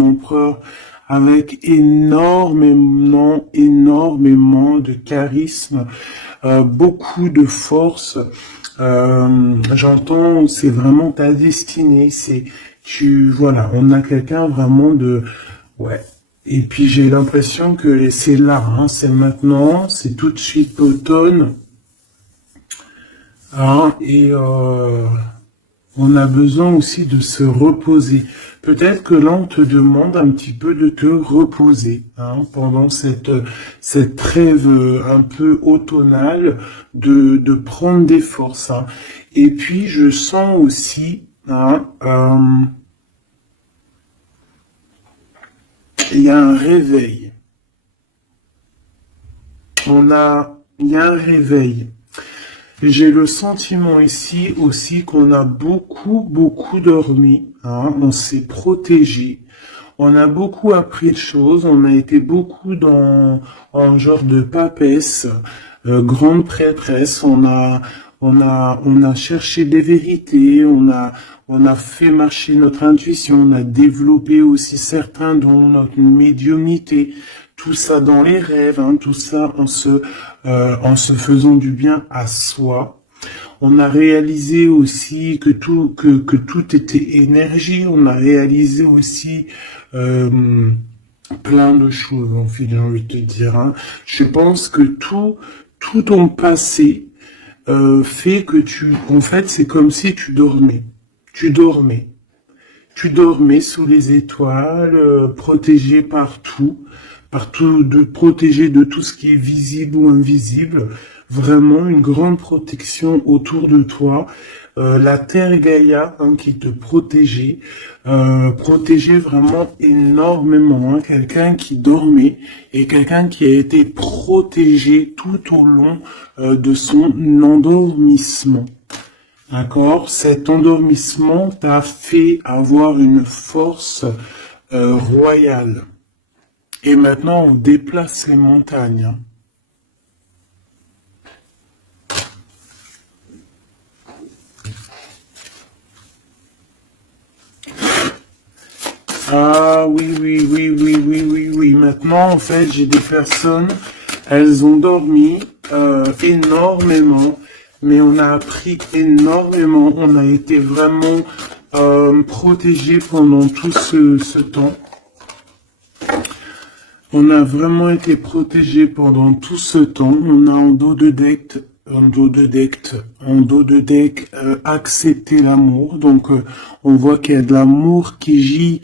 empereur avec énormément de charisme, beaucoup de force. J'entends, c'est vraiment ta destinée, voilà, on a quelqu'un vraiment ouais. Et puis j'ai l'impression que c'est là, hein, c'est maintenant, c'est tout de suite l'automne, hein, et on a besoin aussi de se reposer. Peut-être que là, on te demande un petit peu de te reposer, hein, pendant cette trêve un peu automnale, de prendre des forces, hein. Et puis, je sens aussi, hein, il y a un réveil. Il y a un réveil. J'ai le sentiment ici aussi qu'on a beaucoup dormi, hein, on s'est protégé, on a beaucoup appris de choses, on a été beaucoup en genre de papesse, grande prêtresse, on a cherché des vérités, on a fait marcher notre intuition, on a développé aussi certains dons, notre médiumnité, tout ça dans les rêves, hein, tout ça en se faisant du bien à soi. On a réalisé aussi que tout était énergie. On a réalisé aussi plein de choses, en fait, j'ai envie de te dire, hein. Je pense que tout ton passé fait que en fait, c'est comme si tu dormais. Tu dormais. Tu dormais sous les étoiles, protégé protégé de tout ce qui est visible ou invisible. Vraiment une grande protection autour de toi. La Terre Gaïa, hein, qui te protégeait, protégeait vraiment énormément, hein. Quelqu'un qui dormait et quelqu'un qui a été protégé tout au long de son endormissement. D'accord? Cet endormissement t'a fait avoir une force royale. Et maintenant, on déplace les montagnes, hein. Ah oui. Maintenant, en fait, j'ai des personnes, elles ont dormi énormément, mais on a appris énormément. On a été vraiment protégés pendant tout ce temps. On a vraiment été protégés pendant tout ce temps. On a en dos de deck accepté l'amour. Donc on voit qu'il y a de l'amour qui gît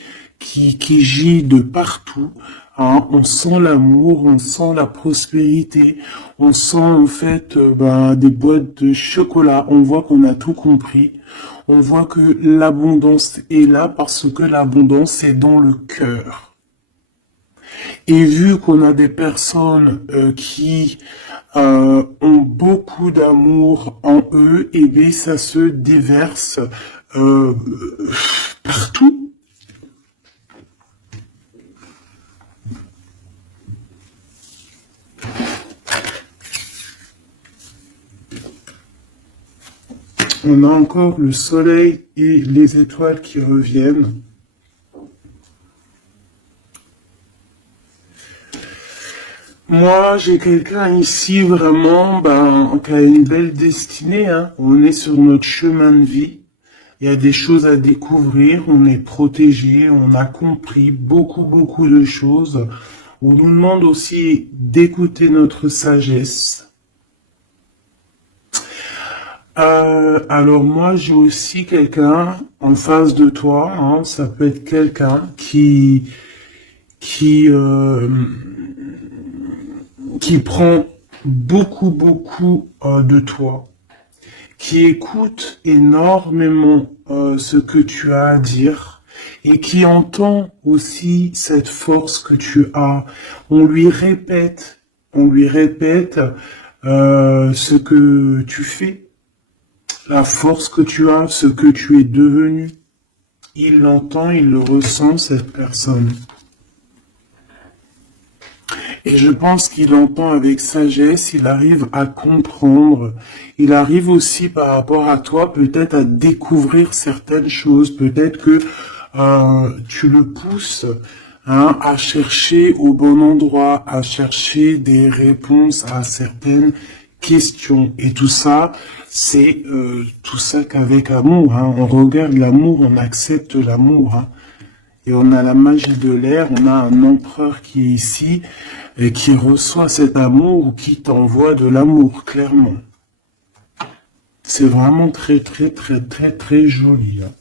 de partout, hein. On sent l'amour, on sent la prospérité, on sent en fait des boîtes de chocolat. On voit qu'on a tout compris. On voit que l'abondance est là parce que l'abondance est dans le cœur. Et vu qu'on a des personnes qui ont beaucoup d'amour en eux, et bien ça se déverse partout. On a encore le soleil et les étoiles qui reviennent. Moi, j'ai quelqu'un ici vraiment qui a une belle destinée, hein. On est sur notre chemin de vie. Il y a des choses à découvrir. On est protégé. On a compris beaucoup de choses. On nous demande aussi d'écouter notre sagesse. Alors moi, j'ai aussi quelqu'un en face de toi, hein. Ça peut être quelqu'un qui prend beaucoup de toi, qui écoute énormément ce que tu as à dire et qui entend aussi cette force que tu as. On lui répète ce que tu fais, la force que tu as, ce que tu es devenu. Il l'entend, il le ressent, cette personne. Et je pense qu'il entend avec sagesse, il arrive à comprendre, il arrive aussi par rapport à toi peut-être à découvrir certaines choses, peut-être que tu le pousses hein, à chercher au bon endroit, à chercher des réponses à certaines questions. Et tout ça, c'est tout ça qu'avec amour. Hein. On regarde l'amour, on accepte l'amour. Hein. Et on a la magie de l'air, on a un empereur qui est ici et qui reçoit cet amour ou qui t'envoie de l'amour, clairement. C'est vraiment très, très, très, très, très joli. Hein.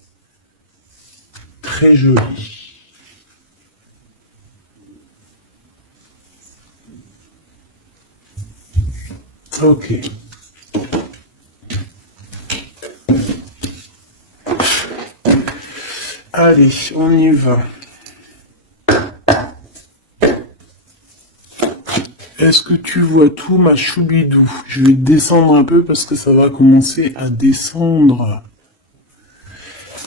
Très joli. Ok. Allez, on y va. Est-ce que tu vois tout, ma choubidou? Je vais descendre un peu parce que ça va commencer à descendre.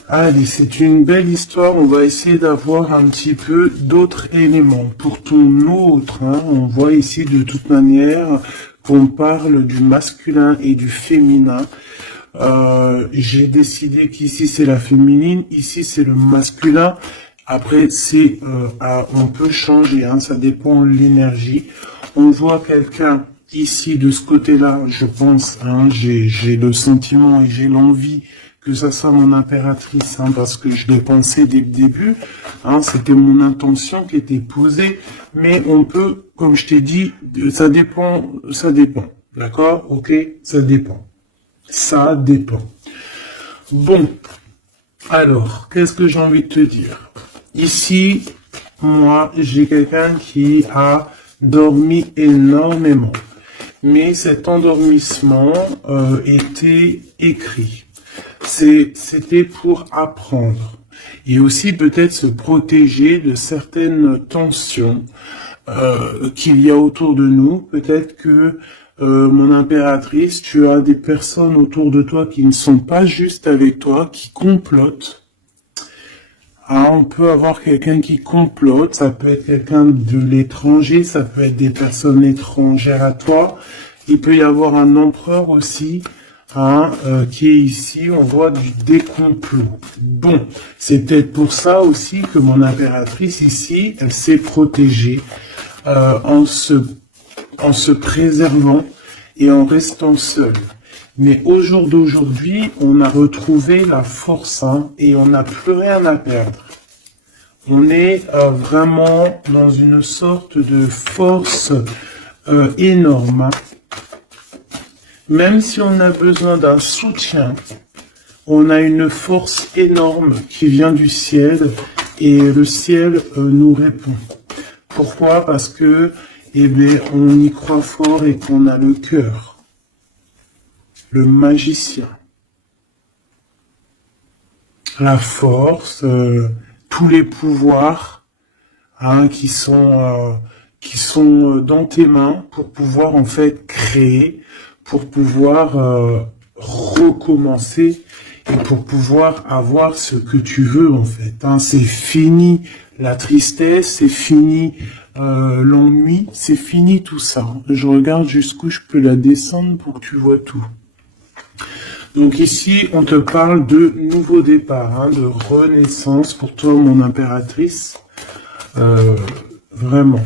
Allez, c'est une belle histoire. On va essayer d'avoir un petit peu d'autres éléments. Pour ton autre, hein, on voit ici de toute manière qu'on parle du masculin et du féminin. J'ai décidé qu'ici c'est la féminine, ici c'est le masculin. Après, c'est on peut changer, hein, ça dépend de l'énergie. On voit quelqu'un ici de ce côté-là, je pense, hein, j'ai le sentiment et j'ai l'envie que ça soit mon impératrice, hein, parce que je l'ai pensé dès le début, hein, c'était mon intention qui était posée, mais on peut, comme je t'ai dit, ça dépend, d'accord, ok, ça dépend. Ça dépend. Bon, alors, qu'est-ce que j'ai envie de te dire? Ici, moi, j'ai quelqu'un qui a dormi énormément. Mais cet endormissement était écrit. C'était pour apprendre. Et aussi peut-être se protéger de certaines tensions qu'il y a autour de nous. Peut-être que mon impératrice, tu as des personnes autour de toi qui ne sont pas juste avec toi, qui complotent. Ah, on peut avoir quelqu'un qui complote, ça peut être quelqu'un de l'étranger, ça peut être des personnes étrangères à toi. Il peut y avoir un empereur aussi, hein, qui est ici, on voit des complots. Bon, c'est peut-être pour ça aussi que mon impératrice ici, elle s'est protégée en se préservant et en restant seule. Mais au jour d'aujourd'hui, on a retrouvé la force, hein, et on n'a plus rien à perdre. On est vraiment dans une sorte de force énorme. Hein. Même si on a besoin d'un soutien, on a une force énorme qui vient du ciel et le ciel nous répond. Pourquoi? Parce que, eh bien, on y croit fort et qu'on a le cœur. Le magicien, la force, tous les pouvoirs hein, qui sont dans tes mains pour pouvoir en fait créer, pour pouvoir recommencer et pour pouvoir avoir ce que tu veux en fait. Hein. C'est fini la tristesse, c'est fini l'ennui, c'est fini tout ça. Je regarde jusqu'où je peux la descendre pour que tu vois tout. Donc ici, on te parle de nouveau départ, hein, de renaissance pour toi, mon impératrice. Vraiment.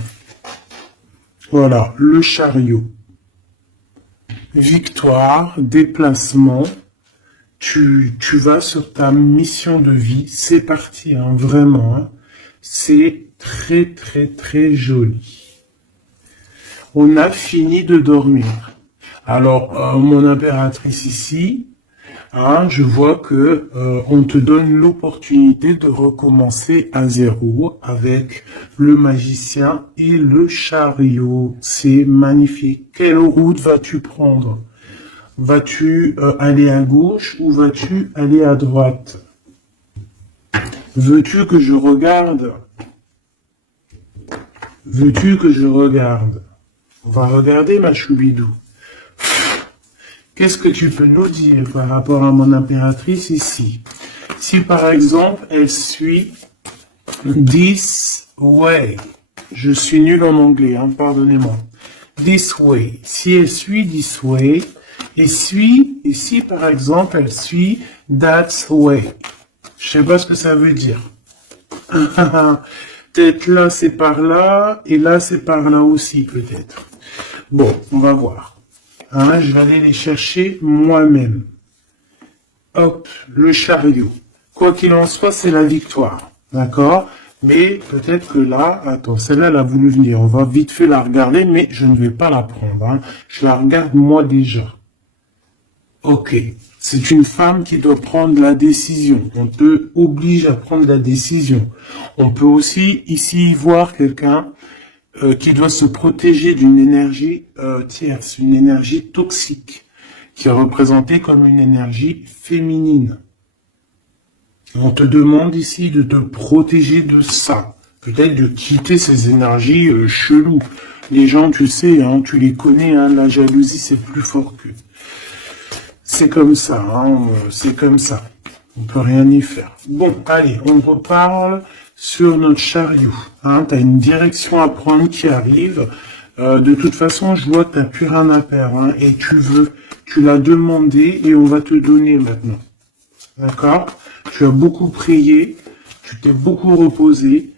Voilà, le chariot. Victoire, déplacement. Tu vas sur ta mission de vie. C'est parti, hein, vraiment. Hein. C'est très, très, très joli. On a fini de dormir. Alors, mon impératrice ici, hein, je vois que on te donne l'opportunité de recommencer à zéro avec le magicien et le chariot. C'est magnifique. Quelle route vas-tu prendre? Vas-tu aller à gauche ou vas-tu aller à droite? Veux-tu que je regarde? Veux-tu que je regarde? On va regarder, ma choubidou. Qu'est-ce que tu peux nous dire par rapport à mon impératrice ici? Si par exemple, elle suit this way. Je suis nul en anglais, hein, pardonnez-moi. This way. Si elle suit this way, et si par exemple, elle suit that way. Je sais pas ce que ça veut dire. Peut-être là c'est par là, et là c'est par là aussi peut-être. Bon, on va voir. Hein, je vais aller les chercher moi-même. Hop, le chariot. Quoi qu'il en soit, c'est la victoire. D'accord? Mais peut-être que là, attends, celle-là, elle a voulu venir. On va vite fait la regarder, mais je ne vais pas la prendre. Hein. Je la regarde moi déjà. Ok. C'est une femme qui doit prendre la décision. On te oblige à prendre la décision. On peut aussi ici voir quelqu'un qui doit se protéger d'une énergie tierce, une énergie toxique, qui est représentée comme une énergie féminine. On te demande ici de te protéger de ça. Peut-être de quitter ces énergies cheloues. Les gens, tu sais, hein, tu les connais, hein, la jalousie, c'est plus fort qu'eux. C'est comme ça, hein, c'est comme ça. On peut rien y faire. Bon, allez, on reparle sur notre chariot. Hein, tu as une direction à prendre qui arrive. De toute façon, je vois que tu n'as plus rien à perdre. Hein, et tu l'as demandé et on va te donner maintenant. D'accord? Tu as beaucoup prié, tu t'es beaucoup reposé.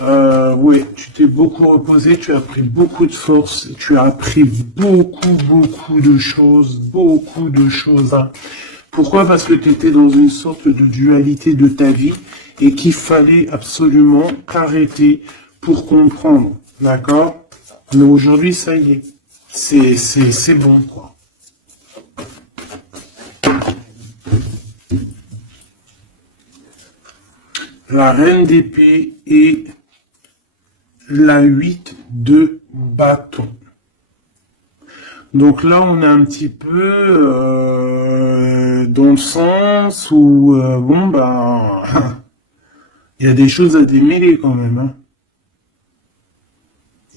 Ouais, tu t'es beaucoup reposé, tu as pris beaucoup de force, tu as appris beaucoup de choses, Hein. Pourquoi? Parce que tu étais dans une sorte de dualité de ta vie et qu'il fallait absolument t'arrêter pour comprendre. D'accord? Mais aujourd'hui, ça y est, c'est bon, quoi. La reine d'épée et la 8 de bâton. Donc là, on est un petit peu dans le sens où, bon, ben, il y a des choses à démêler quand même. Hein.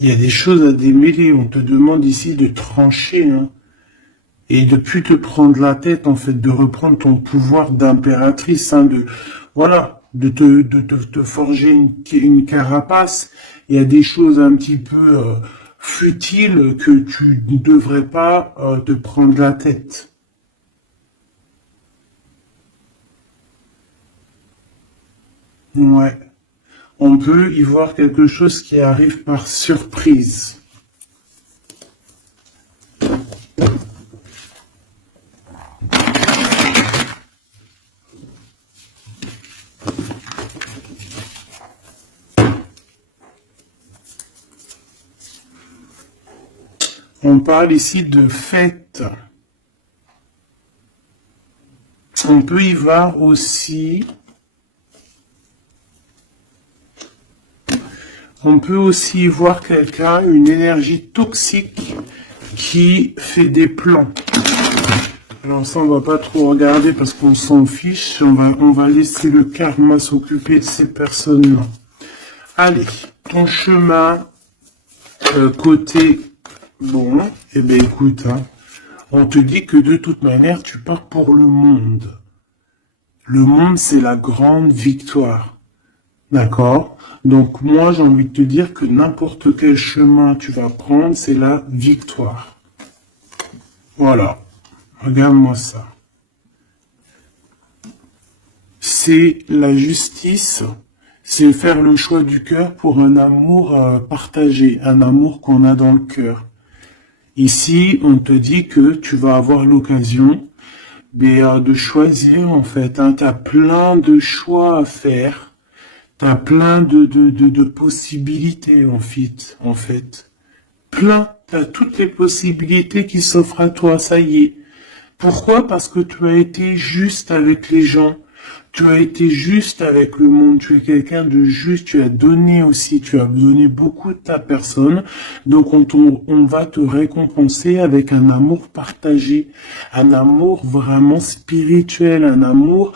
Il y a des choses à démêler. On te demande ici de trancher. Hein. Et de plus te prendre la tête, en fait, de reprendre ton pouvoir d'impératrice. Hein, voilà, de te forger une carapace. Il y a des choses un petit peu futiles que tu ne devrais pas te prendre la tête. Ouais. On peut y voir quelque chose qui arrive par surprise. On parle ici de fête. On peut y voir aussi... On peut aussi voir quelqu'un, une énergie toxique qui fait des plans. Alors ça, on va pas trop regarder parce qu'on s'en fiche. On va laisser le karma s'occuper de ces personnes-là. Allez, ton chemin côté... Bon, eh bien écoute, hein, on te dit que de toute manière, tu pars pour le monde. Le monde, c'est la grande victoire. D'accord? Donc moi, j'ai envie de te dire que n'importe quel chemin tu vas prendre, c'est la victoire. Voilà. Regarde-moi ça. C'est la justice, c'est faire le choix du cœur pour un amour partagé, un amour qu'on a dans le cœur. Ici, on te dit que tu vas avoir l'occasion de choisir, en fait. Hein, tu as plein de choix à faire. Tu as plein de possibilités, en fait. Plein. Tu as toutes les possibilités qui s'offrent à toi, ça y est. Pourquoi? Parce que tu as été juste avec les gens. Tu as été juste avec le monde, tu es quelqu'un de juste, tu as donné aussi, tu as donné beaucoup de ta personne, donc on va te récompenser avec un amour partagé, un amour vraiment spirituel, un amour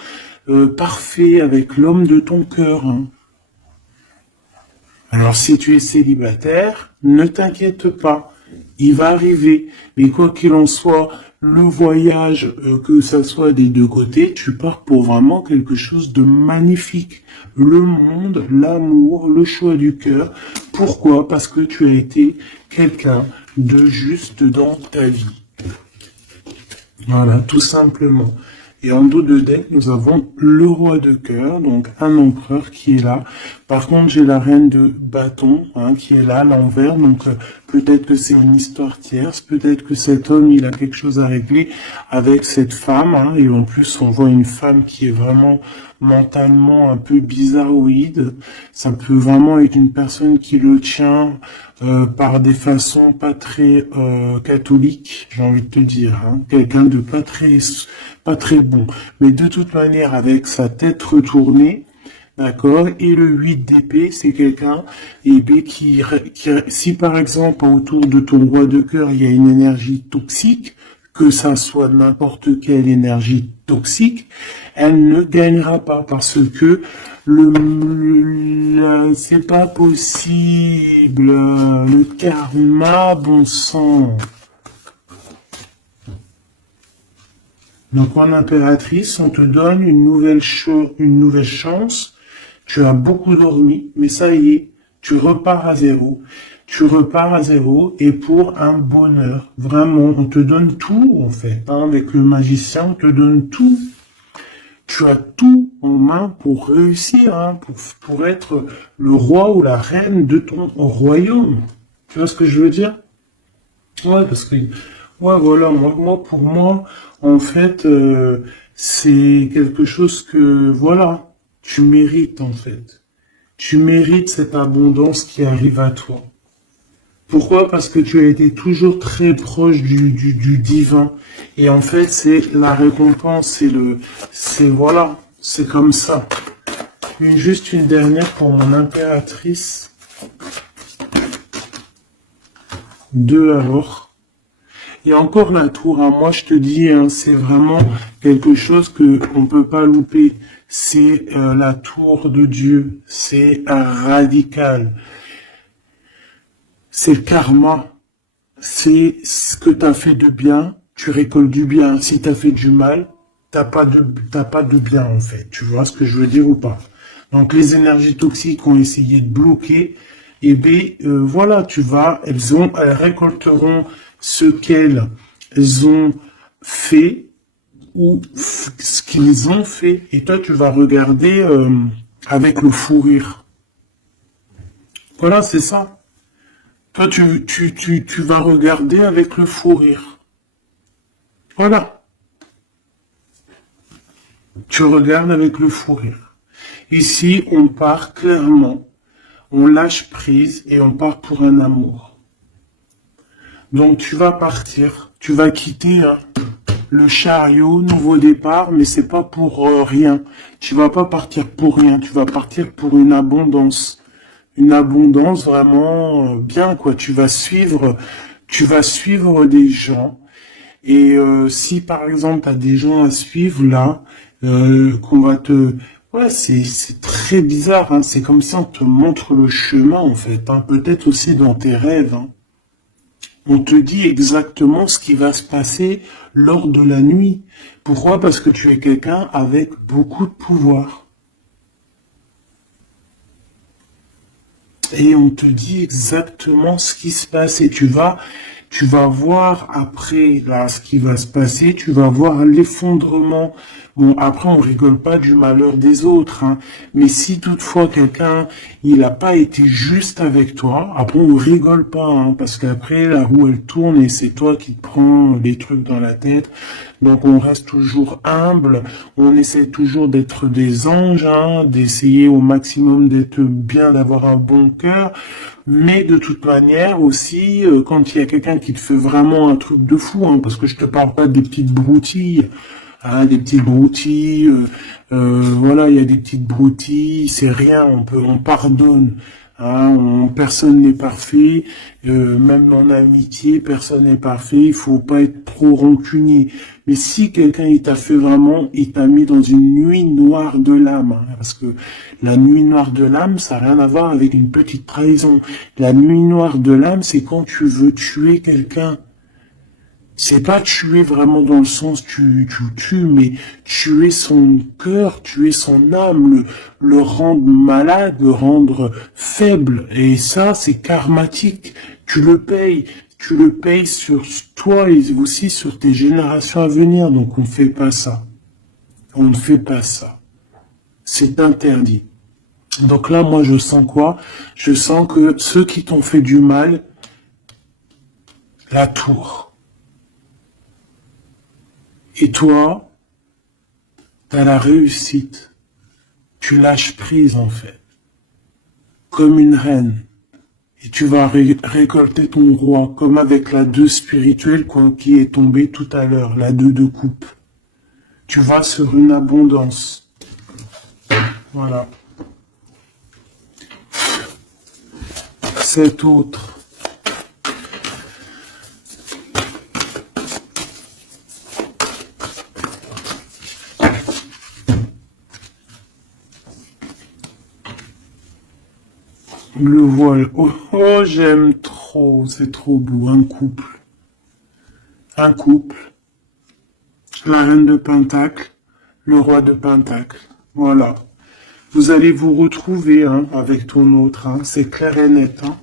parfait avec l'homme de ton cœur. Hein. Alors si tu es célibataire, ne t'inquiète pas, il va arriver, mais quoi qu'il en soit, le voyage, que ça soit des deux côtés, tu pars pour vraiment quelque chose de magnifique. Le monde, l'amour, le choix du cœur. Pourquoi? Parce que tu as été quelqu'un de juste dans ta vie. Voilà, tout simplement. Et en dos de deck, nous avons le roi de cœur, donc un empereur qui est là Par contre, j'ai la reine de bâton hein, qui est là, à l'envers. Donc, peut-être que c'est une histoire tierce. Peut-être que cet homme, il a quelque chose à régler avec cette femme. Hein, et en plus, on voit une femme qui est vraiment mentalement un peu bizarroïde. Ça peut vraiment être une personne qui le tient par des façons pas très catholiques, j'ai envie de te dire. Hein. Quelqu'un de pas très bon. Mais de toute manière, avec sa tête retournée, d'accord. Et le 8 d'épée, c'est quelqu'un si par exemple autour de ton roi de cœur, il y a une énergie toxique, que ça soit n'importe quelle énergie toxique, elle ne gagnera pas parce que c'est pas possible. Le karma, bon sang. Donc en impératrice, on te donne une nouvelle chance. Tu as beaucoup dormi, mais ça y est, tu repars à zéro. Tu repars à zéro et pour un bonheur. Vraiment, on te donne tout en fait. Hein, avec le magicien, on te donne tout. Tu as tout en main pour réussir, hein, pour être le roi ou la reine de ton royaume. Tu vois ce que je veux dire? Ouais, parce que, ouais, voilà, pour moi, en fait, c'est quelque chose que, voilà, tu mérites, en fait. Tu mérites cette abondance qui arrive à toi. Pourquoi? Parce que tu as été toujours très proche du divin. Et en fait, c'est la récompense, voilà, c'est comme ça. Juste une dernière pour mon impératrice. 2 alors. Et encore la tour, hein, moi je te dis, hein, c'est vraiment quelque chose que on peut pas louper. C'est la tour de Dieu, c'est radical. C'est le karma, c'est ce que tu as fait de bien, tu récoltes du bien. Si tu as fait du mal, t'as pas de bien en fait. Tu vois ce que je veux dire ou pas? Donc les énergies toxiques ont essayé de bloquer. Et bien voilà, elles récolteront ce qu'elles ont fait ou ce qu'ils ont fait. Et toi, tu vas regarder avec le fou rire. Voilà, c'est ça. Toi, tu vas regarder avec le fou rire. Voilà. Tu regardes avec le fou rire. Ici, on part clairement. On lâche prise et on part pour un amour. Donc, tu vas partir. Tu vas quitter le chariot, nouveau départ, mais c'est pas pour rien. Tu vas pas partir pour rien. Tu vas partir pour une abondance. Une abondance vraiment bien, quoi. Tu vas suivre des gens. Et si par exemple tu as des gens à suivre là, qu'on va te... Ouais, c'est très bizarre, hein. C'est comme si on te montre le chemin en fait, hein. Peut-être aussi dans tes rêves, hein. On te dit exactement ce qui va se passer lors de la nuit. Pourquoi? Parce que tu es quelqu'un avec beaucoup de pouvoir. Et on te dit exactement ce qui se passe et tu vas voir après là ce qui va se passer, tu vas voir l'effondrement. Bon, après on rigole pas du malheur des autres, hein, mais si toutefois quelqu'un il n'a pas été juste avec toi, après on rigole pas, hein, parce qu'après la roue elle tourne et c'est toi qui te prends les trucs dans la tête. Donc on reste toujours humble, on essaie toujours d'être des anges, hein, d'essayer au maximum d'être bien, d'avoir un bon cœur, mais de toute manière aussi, quand il y a quelqu'un qui te fait vraiment un truc de fou, hein, parce que je te parle pas des petites broutilles, hein, des petites broutilles, voilà, il y a des petites broutilles, c'est rien, on pardonne. Hein, personne n'est parfait, même en amitié, personne n'est parfait, il faut pas être trop rancunier. Mais si quelqu'un il t'a fait vraiment, il t'a mis dans une nuit noire de l'âme, hein, parce que la nuit noire de l'âme, ça n'a rien à voir avec une petite trahison. La nuit noire de l'âme, c'est quand tu veux tuer quelqu'un. C'est pas tuer vraiment dans le sens tu tues, mais tuer son cœur, tuer son âme, le rendre malade, le rendre faible. Et ça, c'est karmatique. Tu le payes sur toi et aussi sur tes générations à venir. Donc on ne fait pas ça. On ne fait pas ça. C'est interdit. Donc là, moi, je sens quoi? Je sens que ceux qui t'ont fait du mal, la tour. Et toi, t'as la réussite. Tu lâches prise, en fait. Comme une reine. Et tu vas récolter ton roi, comme avec la 2 spirituelle qui est tombée tout à l'heure, la 2 de coupe. Tu vas sur une abondance. Voilà. Cet autre. Le voile. Oh, oh, j'aime trop. C'est trop beau. Un couple. Un couple. La reine de Pentacle. Le roi de Pentacle. Voilà. Vous allez vous retrouver hein, avec ton autre. Hein. C'est clair et net. Hein.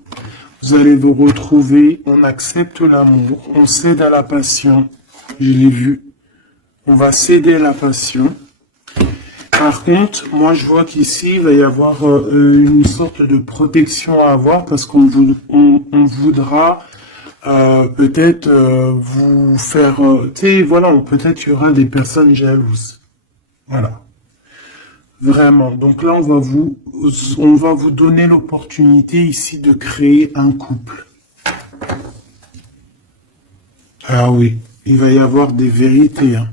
Vous allez vous retrouver. On accepte l'amour. On cède à la passion. Je l'ai vu. On va céder à la passion. Par contre, moi je vois qu'ici, il va y avoir une sorte de protection à avoir parce qu'on on voudra peut-être vous faire... tu sais, voilà, peut-être il y aura des personnes jalouses. Voilà. Vraiment. Donc là, on va vous donner l'opportunité ici de créer un couple. Ah oui, il va y avoir des vérités. Hein.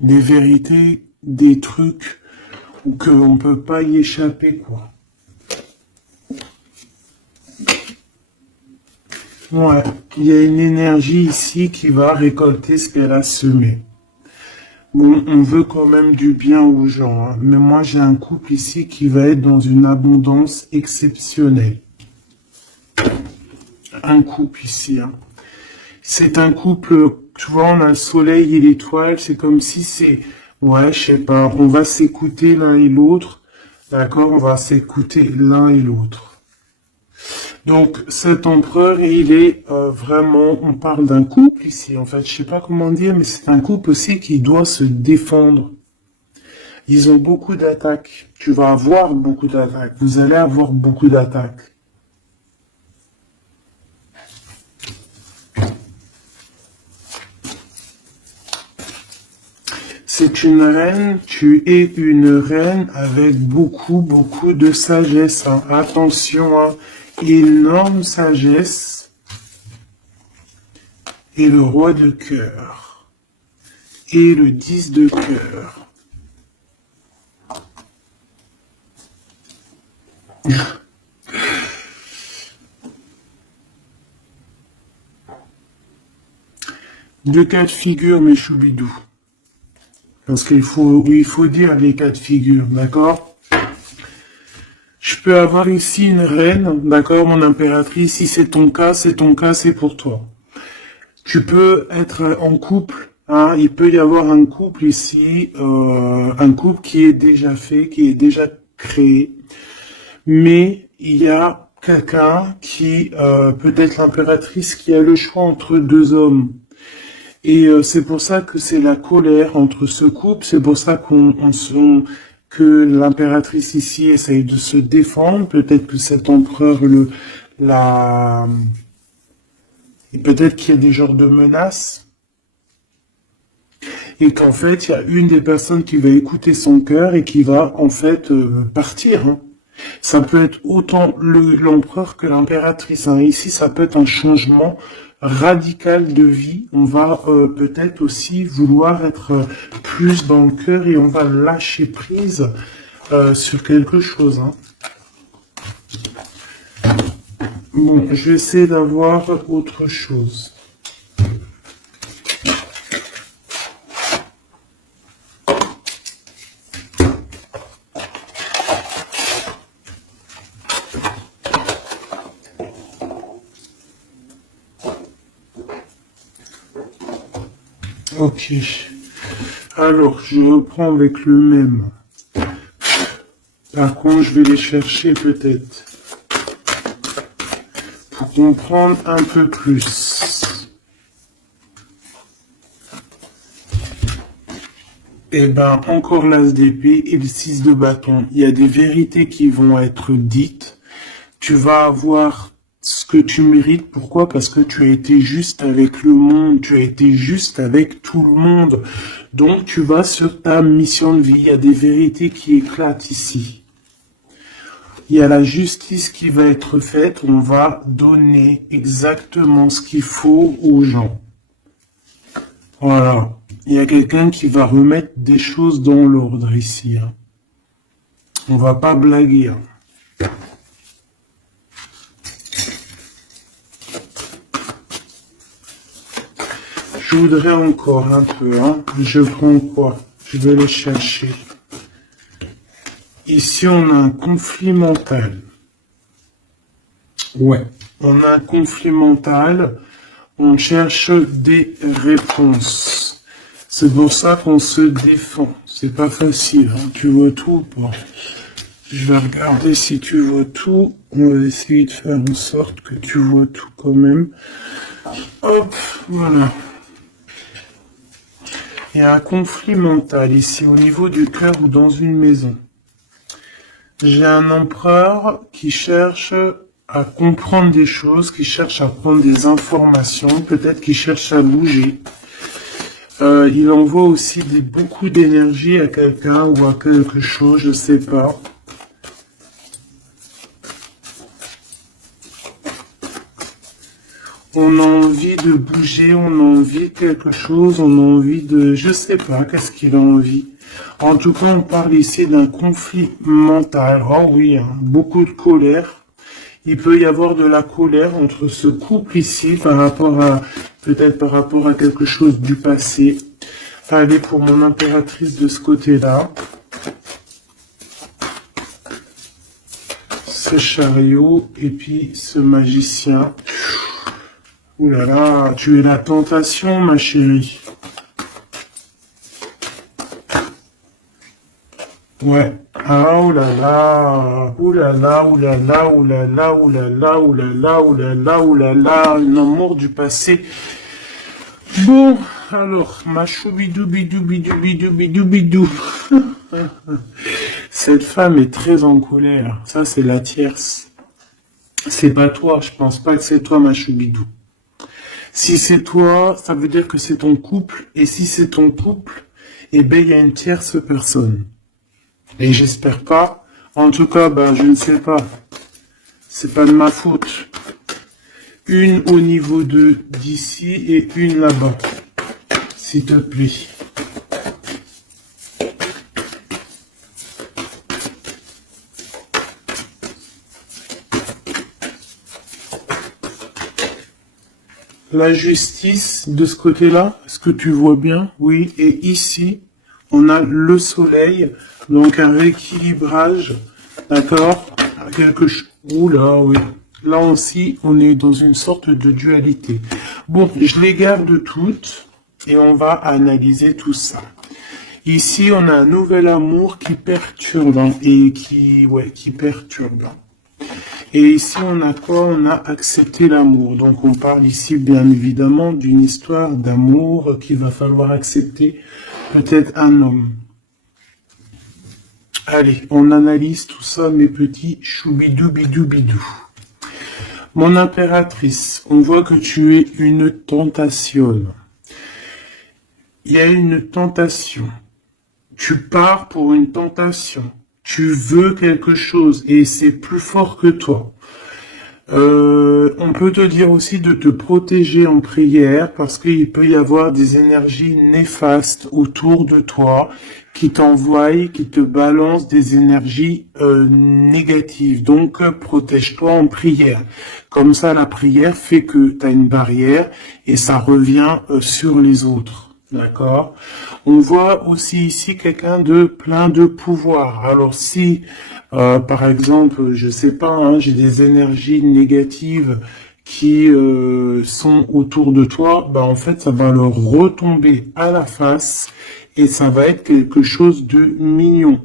Des vérités, des trucs qu'on ne peut pas y échapper, quoi. Ouais, il y a une énergie ici qui va récolter ce qu'elle a semé. Bon, on veut quand même du bien aux gens, hein, mais moi j'ai un couple ici qui va être dans une abondance exceptionnelle. Un couple ici, hein. C'est un couple, tu vois, on a le soleil et l'étoile, c'est comme si c'est, ouais, je sais pas, on va s'écouter l'un et l'autre, d'accord, on va s'écouter l'un et l'autre. Donc cet empereur, il est vraiment, on parle d'un couple ici, en fait, je sais pas comment dire, mais c'est un couple aussi qui doit se défendre. Ils ont beaucoup d'attaques, tu vas avoir beaucoup d'attaques, vous allez avoir beaucoup d'attaques. C'est une reine, tu es une reine avec beaucoup de sagesse. Hein. Attention, hein. Énorme sagesse. Et le roi de cœur. Et le 10 de cœur. Deux cas de figure, mes choubidous. Parce qu'il faut, il faut dire les cas de figure, d'accord? Je peux avoir ici une reine, d'accord, mon impératrice, si c'est ton cas, c'est ton cas, c'est pour toi. Tu peux être en couple, hein, il peut y avoir un couple ici, un couple qui est déjà fait, qui est déjà créé, mais il y a quelqu'un qui, peut-être l'impératrice, qui a le choix entre deux hommes. Et c'est pour ça que c'est la colère entre ce couple, c'est pour ça que l'impératrice ici essaye de se défendre, peut-être que cet empereur et peut-être qu'il y a des genres de menaces, et qu'en fait, il y a une des personnes qui va écouter son cœur et qui va en fait partir. Hein. Ça peut être autant l'empereur que l'impératrice. Hein. Ici, ça peut être un changement radical de vie. On va peut-être aussi vouloir être plus dans le cœur et on va lâcher prise sur quelque chose. Hein. Bon, je vais essayer d'avoir autre chose. Ok. Alors, je reprends avec le même. Par contre, je vais les chercher peut-être. Pour comprendre un peu plus. Eh ben, encore l'as d'épée et le 6 de bâton. Il y a des vérités qui vont être dites. Tu vas avoir ce que tu mérites. Pourquoi? Parce que tu as été juste avec le monde. Tu as été juste avec tout le monde. Donc, tu vas sur ta mission de vie. Il y a des vérités qui éclatent ici. Il y a la justice qui va être faite. On va donner exactement ce qu'il faut aux gens. Voilà. Il y a quelqu'un qui va remettre des choses dans l'ordre ici. Hein. On va pas blaguer. Hein. Je voudrais encore un peu. Hein. Je prends quoi? Je vais le chercher. Ici, on a un conflit mental. Ouais. On a un conflit mental. On cherche des réponses. C'est pour ça qu'on se défend. C'est pas facile. Hein. Tu vois tout ou pas? Je vais regarder si tu vois tout. On va essayer de faire en sorte que tu vois tout quand même. Hop, voilà. Il y a un conflit mental ici au niveau du cœur ou dans une maison. J'ai un empereur qui cherche à comprendre des choses, qui cherche à prendre des informations, peut-être qui cherche à bouger. Il envoie aussi beaucoup d'énergie à quelqu'un ou à quelque chose, je sais pas. On a envie de bouger, on a envie de quelque chose, on a envie de... Je sais pas, qu'est-ce qu'il a envie. En tout cas, on parle ici d'un conflit mental. Oh oui, hein, beaucoup de colère. Il peut y avoir de la colère entre ce couple ici par rapport à... Peut-être par rapport à quelque chose du passé. Allez, pour mon impératrice de ce côté-là. Ce chariot et puis ce magicien. Ouh là là, tu es la tentation, ma chérie. Ouais. Ah, oh là là, oh là là, oh là là, oh là là, oh là là, oh là là, oh là là, oh là là, un amour du passé. Bon, alors, ma choubidou bidou bidou bidou bidou bidou. Cette femme est très en colère. Ça, c'est la tierce. C'est pas toi, je pense pas que c'est toi, ma choubidou. Si c'est toi, ça veut dire que c'est ton couple. Et si c'est ton couple, eh ben, il y a une tierce personne. Et j'espère pas. En tout cas, ben, je ne sais pas. C'est pas de ma faute. Une au niveau d'ici et une là-bas. S'il te plaît. La justice de ce côté-là, est-ce que tu vois bien? Oui, et ici, on a le soleil, donc un rééquilibrage, d'accord? Quelque chose. Oula, oui. Là aussi, on est dans une sorte de dualité. Bon, je les garde toutes et on va analyser tout ça. Ici, on a un nouvel amour qui perturbe et qui perturbe. Et ici, on a quoi? On a accepté l'amour. Donc, on parle ici, bien évidemment, d'une histoire d'amour qu'il va falloir accepter peut-être un homme. Allez, on analyse tout ça, mes petits choubidou bidou bidou. Mon impératrice, on voit que tu es une tentation. Il y a une tentation. Tu pars pour une tentation. Tu veux quelque chose et c'est plus fort que toi. On peut te dire aussi de te protéger en prière parce qu'il peut y avoir des énergies néfastes autour de toi qui t'envoient, qui te balancent des énergies négatives. Donc, protège-toi en prière. Comme ça, la prière fait que tu as une barrière et ça revient sur les autres. D'accord. On voit aussi ici quelqu'un de plein de pouvoir. Alors si, par exemple, je sais pas, hein, j'ai des énergies négatives qui sont autour de toi, bah en fait ça va leur retomber à la face et ça va être quelque chose de mignon.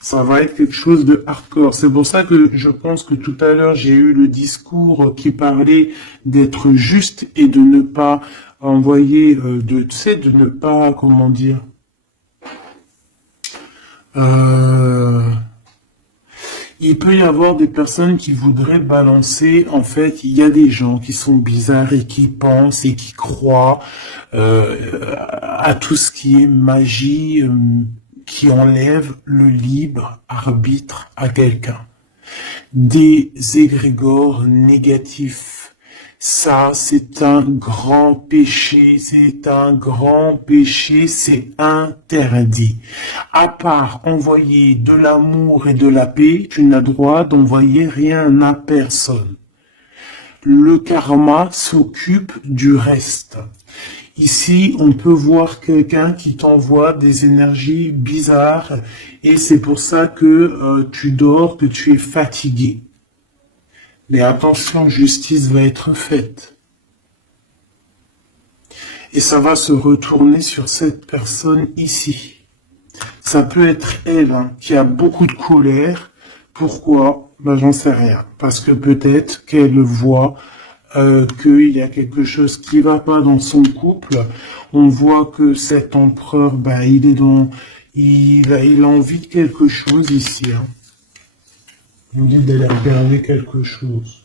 Ça va être quelque chose de hardcore. C'est pour ça que je pense que tout à l'heure j'ai eu le discours qui parlait d'être juste et de ne pas envoyer, de ne pas, comment dire, Euh, il peut y avoir des personnes qui voudraient balancer. En fait, il y a des gens qui sont bizarres et qui pensent et qui croient à tout ce qui est magie, qui enlève le libre arbitre à quelqu'un. Des égrégores négatifs. Ça, c'est un grand péché, c'est un grand péché, c'est interdit. À part envoyer de l'amour et de la paix, tu n'as droit d'envoyer rien à personne. Le karma s'occupe du reste. Ici, on peut voir quelqu'un qui t'envoie des énergies bizarres et c'est pour ça que tu dors, que tu es fatigué. Mais attention, justice va être faite. Et ça va se retourner sur cette personne ici. Ça peut être elle qui a beaucoup de colère. Pourquoi? Ben, j'en sais rien. Parce que peut-être qu'elle voit qu'il y a quelque chose qui va pas dans son couple. On voit que cet empereur, ben, il a envie de quelque chose ici. Il nous dit d'aller regarder quelque chose.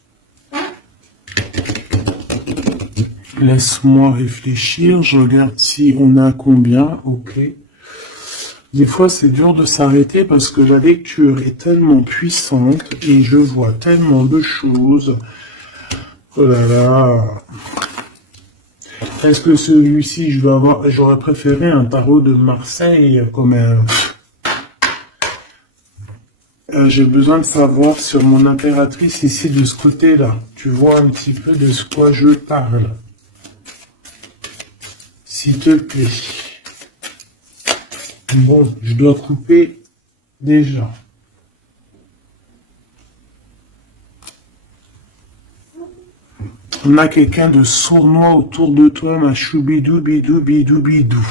Laisse-moi réfléchir, je regarde si on a combien, ok. Des fois, c'est dur de s'arrêter parce que la lecture est tellement puissante et je vois tellement de choses. Oh là là. Est-ce que celui-ci, j'aurais préféré un tarot de Marseille comme un... j'ai besoin de savoir sur mon impératrice ici de ce côté-là. Tu vois un petit peu de ce quoi je parle. S'il te plaît. Bon, je dois couper déjà. On a quelqu'un de sournois autour de toi, ma choubidou, bidou, bidou, bidou.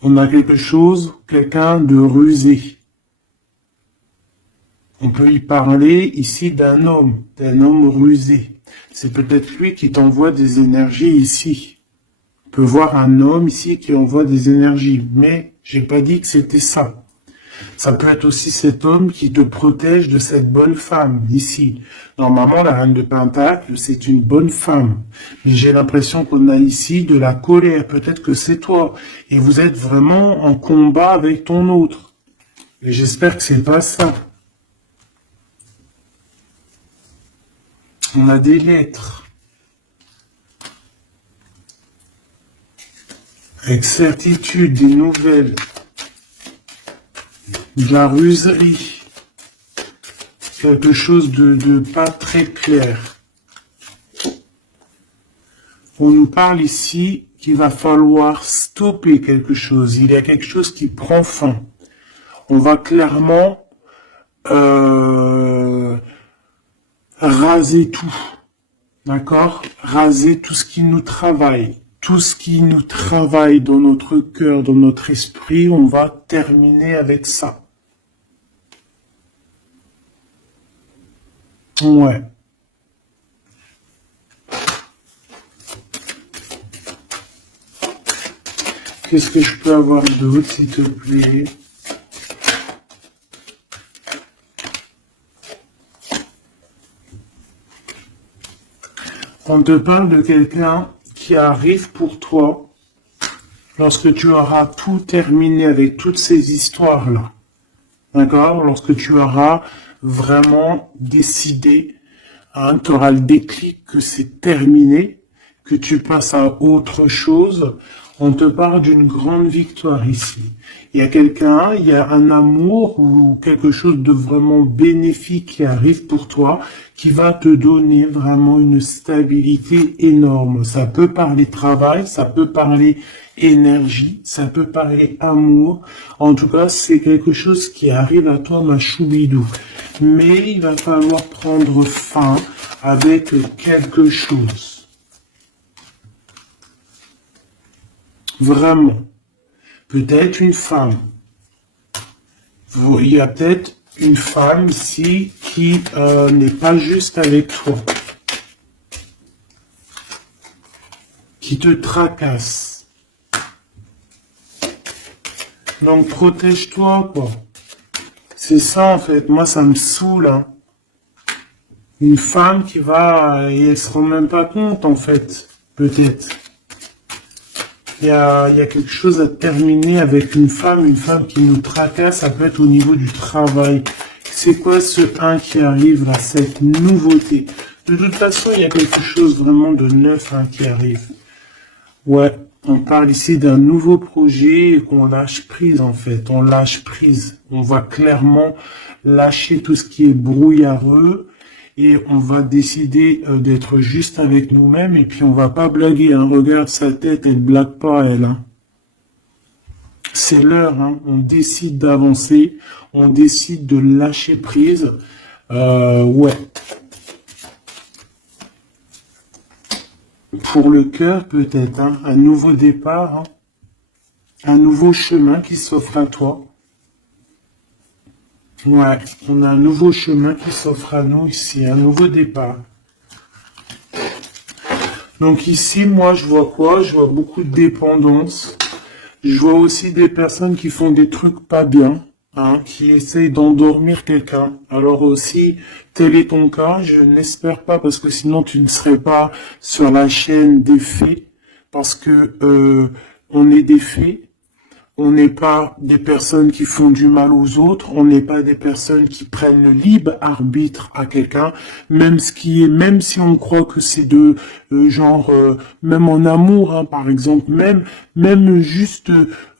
On a quelque chose, quelqu'un de rusé. On peut y parler ici d'un homme rusé. C'est peut-être lui qui t'envoie des énergies ici. On peut voir un homme ici qui envoie des énergies, mais j'ai pas dit que c'était ça. Ça peut être aussi cet homme qui te protège de cette bonne femme, ici. Normalement, la reine de Pentacle, c'est une bonne femme. Mais j'ai l'impression qu'on a ici de la colère. Peut-être que c'est toi. Et vous êtes vraiment en combat avec ton autre. Et j'espère que c'est pas ça. On a des lettres. Avec certitude, des nouvelles. De la ruserie. Quelque chose de pas très clair. On nous parle ici qu'il va falloir stopper quelque chose. Il y a quelque chose qui prend fin. On va clairement raser tout. D'accord? Raser tout ce qui nous travaille. Tout ce qui nous travaille dans notre cœur, dans notre esprit, on va terminer avec ça. Ouais. Qu'est-ce que je peux avoir d'autre, s'il te plaît? On te parle de quelqu'un qui arrive pour toi lorsque tu auras tout terminé avec toutes ces histoires-là. D'accord? Lorsque tu auras vraiment décidé, tu auras le déclic que c'est terminé, que tu passes à autre chose. On te parle d'une grande victoire ici. Il y a quelqu'un, il y a un amour ou quelque chose de vraiment bénéfique qui arrive pour toi, qui va te donner vraiment une stabilité énorme. Ça peut parler travail, ça peut parler énergie, ça peut parler amour. En tout cas, c'est quelque chose qui arrive à toi, ma choubidou. Mais il va falloir prendre fin avec quelque chose. Vraiment. Peut-être une femme. Il y a peut-être une femme ici qui n'est pas juste avec toi. Qui te tracasse. Donc protège-toi, quoi. C'est ça, en fait. Moi, ça me saoule, hein. Une femme qui va, et elle se rend même pas compte, en fait. Peut-être. Il y a quelque chose à terminer avec une femme qui nous tracasse, ça peut être au niveau du travail. C'est quoi ce 1 qui arrive là, cette nouveauté? De toute façon, il y a quelque chose vraiment de neuf hein, qui arrive. Ouais, on parle ici d'un nouveau projet et qu'on lâche prise en fait. On lâche prise. On va clairement lâcher tout ce qui est brouillareux et on va décider d'être juste avec nous-mêmes et puis on va pas blaguer. Hein. Regarde sa tête, elle blague pas elle. Hein. C'est l'heure. Hein. On décide d'avancer, on décide de lâcher prise. Ouais. Pour le cœur, peut-être, hein, un nouveau départ, hein, un nouveau chemin qui s'offre à toi. Ouais, on a un nouveau chemin qui s'offre à nous ici, un nouveau départ. Donc ici, moi, je vois quoi? Je vois beaucoup de dépendance. Je vois aussi des personnes qui font des trucs pas bien, hein, qui essayent d'endormir quelqu'un. Alors aussi, tel est ton cas, je n'espère pas, parce que sinon tu ne serais pas sur la chaîne des faits, parce que on est des faits. On n'est pas des personnes qui font du mal aux autres, on n'est pas des personnes qui prennent le libre arbitre à quelqu'un, même si on croit que c'est de même en amour, hein, par exemple, même juste,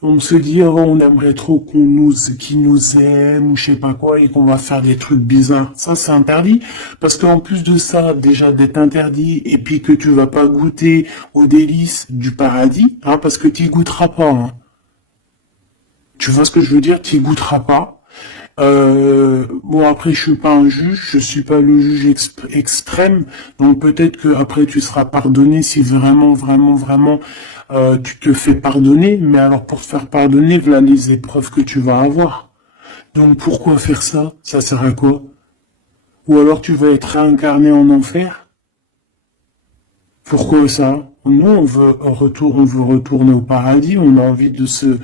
on se dit, oh, on aimerait trop qu'il nous aime ou je sais pas quoi et qu'on va faire des trucs bizarres. Ça, c'est interdit, parce qu'en plus de ça, déjà d'être interdit et puis que tu vas pas goûter aux délices du paradis, hein, parce que tu y goûteras pas. Hein. Tu vois ce que je veux dire? Tu y goûteras pas. Bon après je suis pas un juge, je suis pas le juge extrême, donc peut-être que après tu seras pardonné si vraiment tu te fais pardonner, mais alors pour te faire pardonner, voilà les épreuves que tu vas avoir. Donc pourquoi faire ça? Ça sert à quoi? Ou alors tu vas être réincarné en enfer? Pourquoi ça? Nous, on veut retourner au paradis, on a envie de se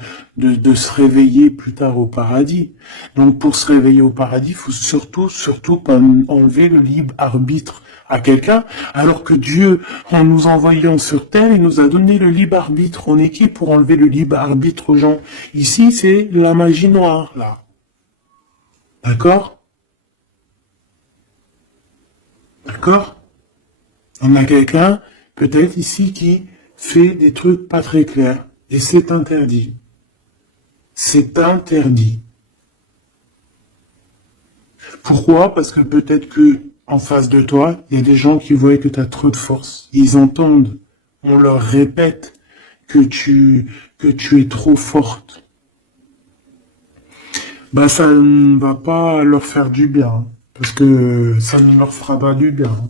réveiller plus tard au paradis. Donc, pour se réveiller au paradis, il faut surtout pas enlever le libre arbitre à quelqu'un, alors que Dieu, en nous envoyant sur terre, il nous a donné le libre arbitre. On est qui pour enlever le libre arbitre aux gens? Ici, c'est la magie noire, là. D'accord? D'accord? On a quelqu'un, peut-être ici, qui fait des trucs pas très clairs. Et c'est interdit. C'est interdit. Pourquoi? Parce que peut-être que en face de toi, il y a des gens qui voient que tu as trop de force. Ils entendent. On leur répète que tu es trop forte. Bah, ça ne va pas leur faire du bien. Hein, parce que ça ne leur fera pas du bien. Hein.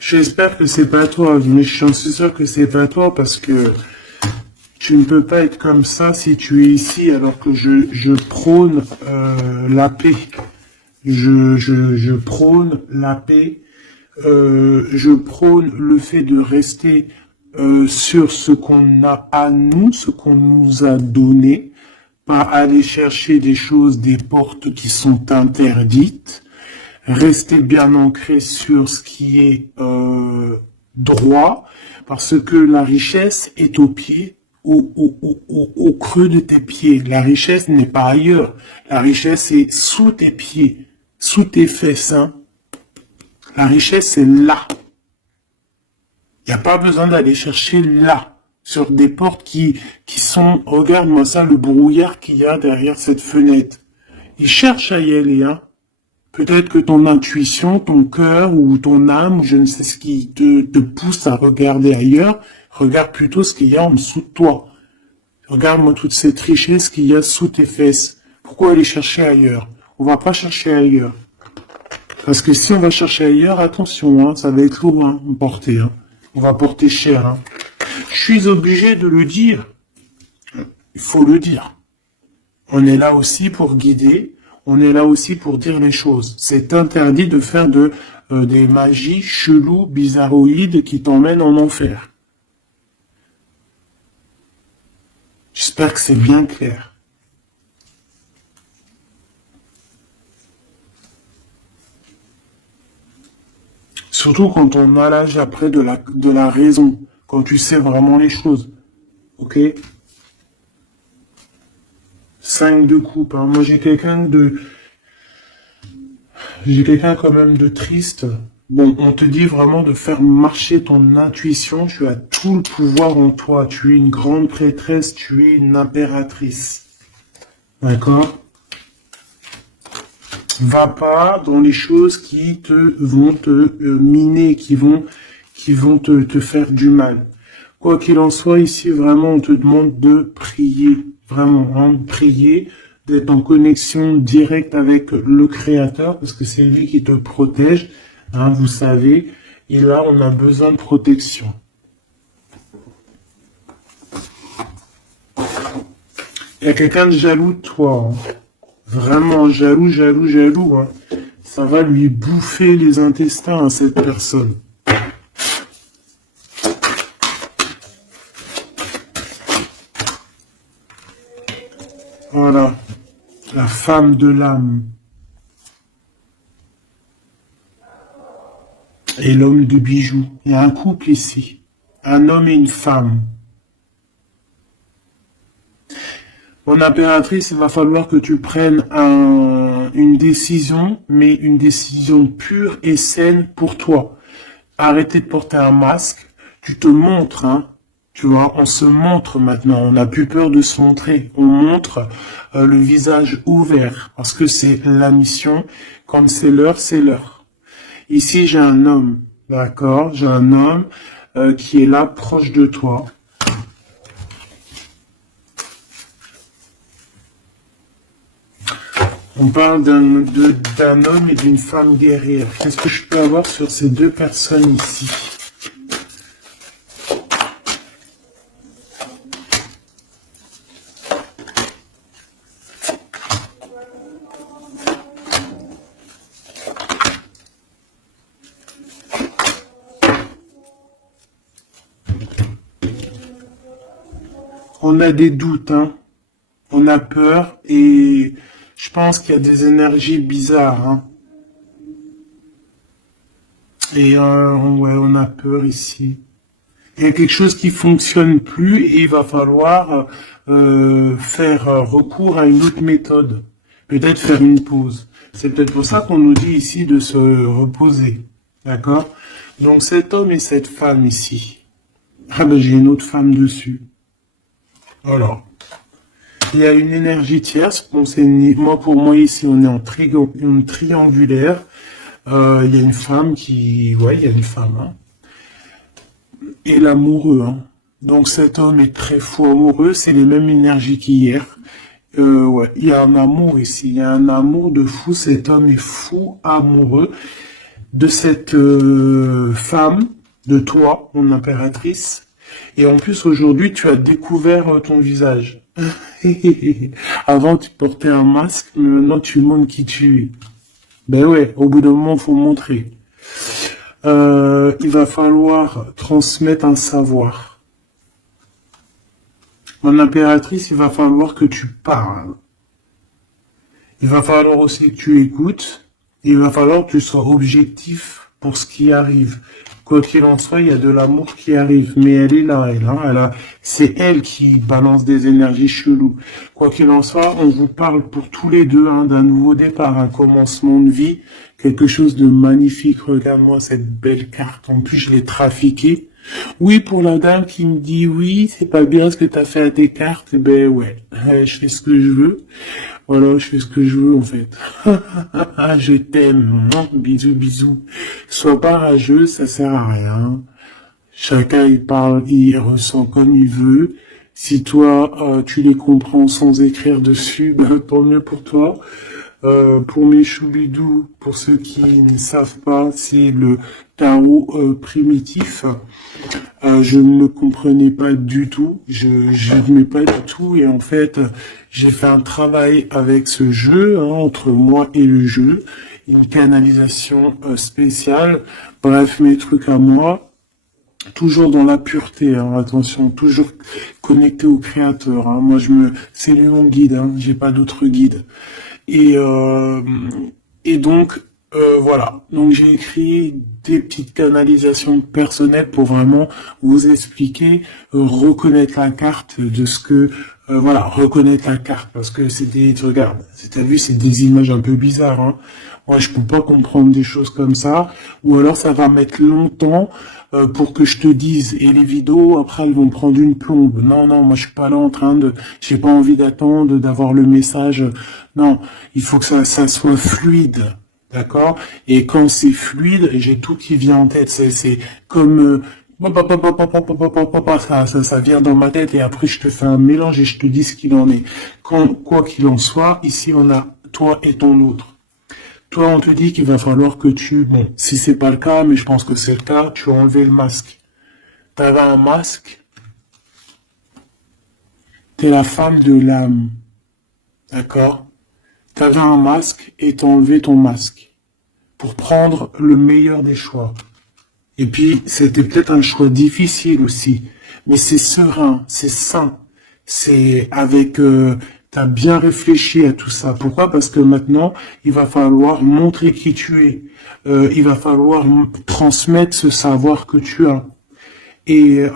J'espère que c'est pas toi, mais je suis sûr que c'est pas toi parce que tu ne peux pas être comme ça si tu es ici alors que je prône la paix. Je prône la paix. Je prône le fait de rester sur ce qu'on a à nous, ce qu'on nous a donné, pas aller chercher des choses, des portes qui sont interdites. Rester bien ancré sur ce qui est droit, parce que la richesse est au pied, au creux de tes pieds. La richesse n'est pas ailleurs. La richesse est sous tes pieds, sous tes fesses. Hein. La richesse est là. Il n'y a pas besoin d'aller chercher là, sur des portes qui sont... Regarde-moi ça, le brouillard qu'il y a derrière cette fenêtre. Il cherche à y aller, hein. Peut-être que ton intuition, ton cœur ou ton âme, ou je ne sais ce qui te pousse à regarder ailleurs, regarde plutôt ce qu'il y a en dessous de toi. Regarde-moi toute cette richesse qu'il y a sous tes fesses. Pourquoi aller chercher ailleurs? On va pas chercher ailleurs. Parce que si on va chercher ailleurs, attention, hein, ça va être lourd hein, à porter. Hein. On va porter cher. Hein. Je suis obligé de le dire. Il faut le dire. On est là aussi pour guider, on est là aussi pour dire les choses. C'est interdit de faire des magies cheloues, bizarroïdes qui t'emmènent en enfer. J'espère que c'est bien clair. Surtout quand on a l'âge après de la raison, quand tu sais vraiment les choses. Ok? 5 de coupe. Hein. Moi j'ai quelqu'un quand même de triste. Bon, on te dit vraiment de faire marcher ton intuition. Tu as tout le pouvoir en toi. Tu es une grande prêtresse. Tu es une impératrice. D'accord? Va pas dans les choses qui vont te miner, qui vont te faire du mal. Quoi qu'il en soit, ici, vraiment, on te demande de prier. Vraiment, hein, de prier, d'être en connexion directe avec le Créateur, parce que c'est lui qui te protège. Hein, vous savez. Et là, on a besoin de protection. Il y a quelqu'un de jaloux de toi. Hein. Vraiment jaloux. Hein. Ça va lui bouffer les intestins à cette personne. Voilà. La femme de l'âme. Et l'homme de bijoux. Il y a un couple ici. Un homme et une femme. Mon impératrice, il va falloir que tu prennes une décision, mais une décision pure et saine pour toi. Arrêtez de porter un masque. Tu te montres, hein. Tu vois, on se montre maintenant. On n'a plus peur de se montrer. On montre le visage ouvert parce que c'est la mission. Quand c'est l'heure, c'est l'heure. Ici, j'ai un homme, d'accord? J'ai un homme qui est là, proche de toi. On parle d'un homme et d'une femme guerrière. Qu'est-ce que je peux avoir sur ces deux personnes ici? On a des doutes, hein. On a peur et je pense qu'il y a des énergies bizarres, hein. Et ouais, on a peur ici. Il y a quelque chose qui fonctionne plus et il va falloir faire recours à une autre méthode. Peut-être faire une pause. C'est peut-être pour ça qu'on nous dit ici de se reposer. D'accord? Donc cet homme et cette femme ici. Ah ben j'ai une autre femme dessus. Alors. Il y a une énergie tierce. Bon, pour moi ici, on est en triangulaire. Il y a une femme ouais, il y a une femme. Hein. Et l'amoureux. Hein. Donc cet homme est très fou amoureux. C'est les mêmes énergies qu'hier. Ouais, il y a un amour ici. Il y a un amour de fou. Cet homme est fou amoureux de cette femme, de toi, mon impératrice. Et en plus, aujourd'hui, tu as découvert ton visage. Avant, tu portais un masque, mais maintenant, tu montres qui tu es. Ben ouais, au bout d'un moment, faut montrer. Il va falloir transmettre un savoir. Mon impératrice, il va falloir que tu parles. Il va falloir aussi que tu écoutes. Il va falloir que tu sois objectif pour ce qui arrive. Quoi qu'il en soit, il y a de l'amour qui arrive. Mais elle est là, c'est elle qui balance des énergies cheloues. Quoi qu'il en soit, on vous parle pour tous les deux hein, d'un nouveau départ, un commencement de vie, quelque chose de magnifique. Regarde-moi cette belle carte. En plus, je l'ai trafiquée. Oui, pour la dame qui me dit oui, c'est pas bien ce que t'as fait à tes cartes, eh ben ouais, je fais ce que je veux. Voilà, je fais ce que je veux en fait. Je t'aime, bisous, bisous. Sois pas rageux, ça sert à rien. Chacun il parle, il ressent comme il veut. Si toi tu les comprends sans écrire dessus, ben tant mieux pour toi. Pour mes choubidous, pour ceux qui ne savent pas, c'est le tarot primitif. Je ne le comprenais pas du tout, je n'aimais pas du tout, et en fait, j'ai fait un travail avec ce jeu, hein, entre moi et le jeu, une canalisation spéciale, bref, mes trucs à moi, toujours dans la pureté, hein, attention, toujours connecté au créateur, hein. Moi, c'est lui mon guide, hein, j'ai pas d'autre guide. Et, euh, et donc, voilà. Donc, j'ai écrit des petites canalisations personnelles pour vraiment vous expliquer, reconnaître la carte de ce que, voilà, reconnaître la carte. Parce que regarde, t'as vu, c'est des images un peu bizarres, hein. Moi, je peux pas comprendre des choses comme ça. Ou alors, ça va mettre longtemps, pour que je te dise. Et les vidéos, après, elles vont prendre une plombe. Non, non, moi, je suis pas là en train de, j'ai pas envie d'attendre, d'avoir le message. Non, il faut que ça soit fluide. D'accord? Et quand c'est fluide, j'ai tout qui vient en tête. C'est comme, ça vient dans ma tête et après je te fais un mélange et je te dis ce qu'il en est. Quoi qu'il en soit, ici on a toi et ton autre. Toi, on te dit qu'il va falloir que bon, si c'est pas le cas, mais je pense que c'est le cas, tu as enlevé le masque. T'avais un masque, t'es la femme de l'âme. D'accord? T'avais un masque et t'as enlevé ton masque pour prendre le meilleur des choix. Et puis, c'était peut-être un choix difficile aussi, mais c'est serein, c'est sain, c'est avec, t'as bien réfléchi à tout ça. Pourquoi? Parce que maintenant, il va falloir montrer qui tu es. Il va falloir transmettre ce savoir que tu as. Et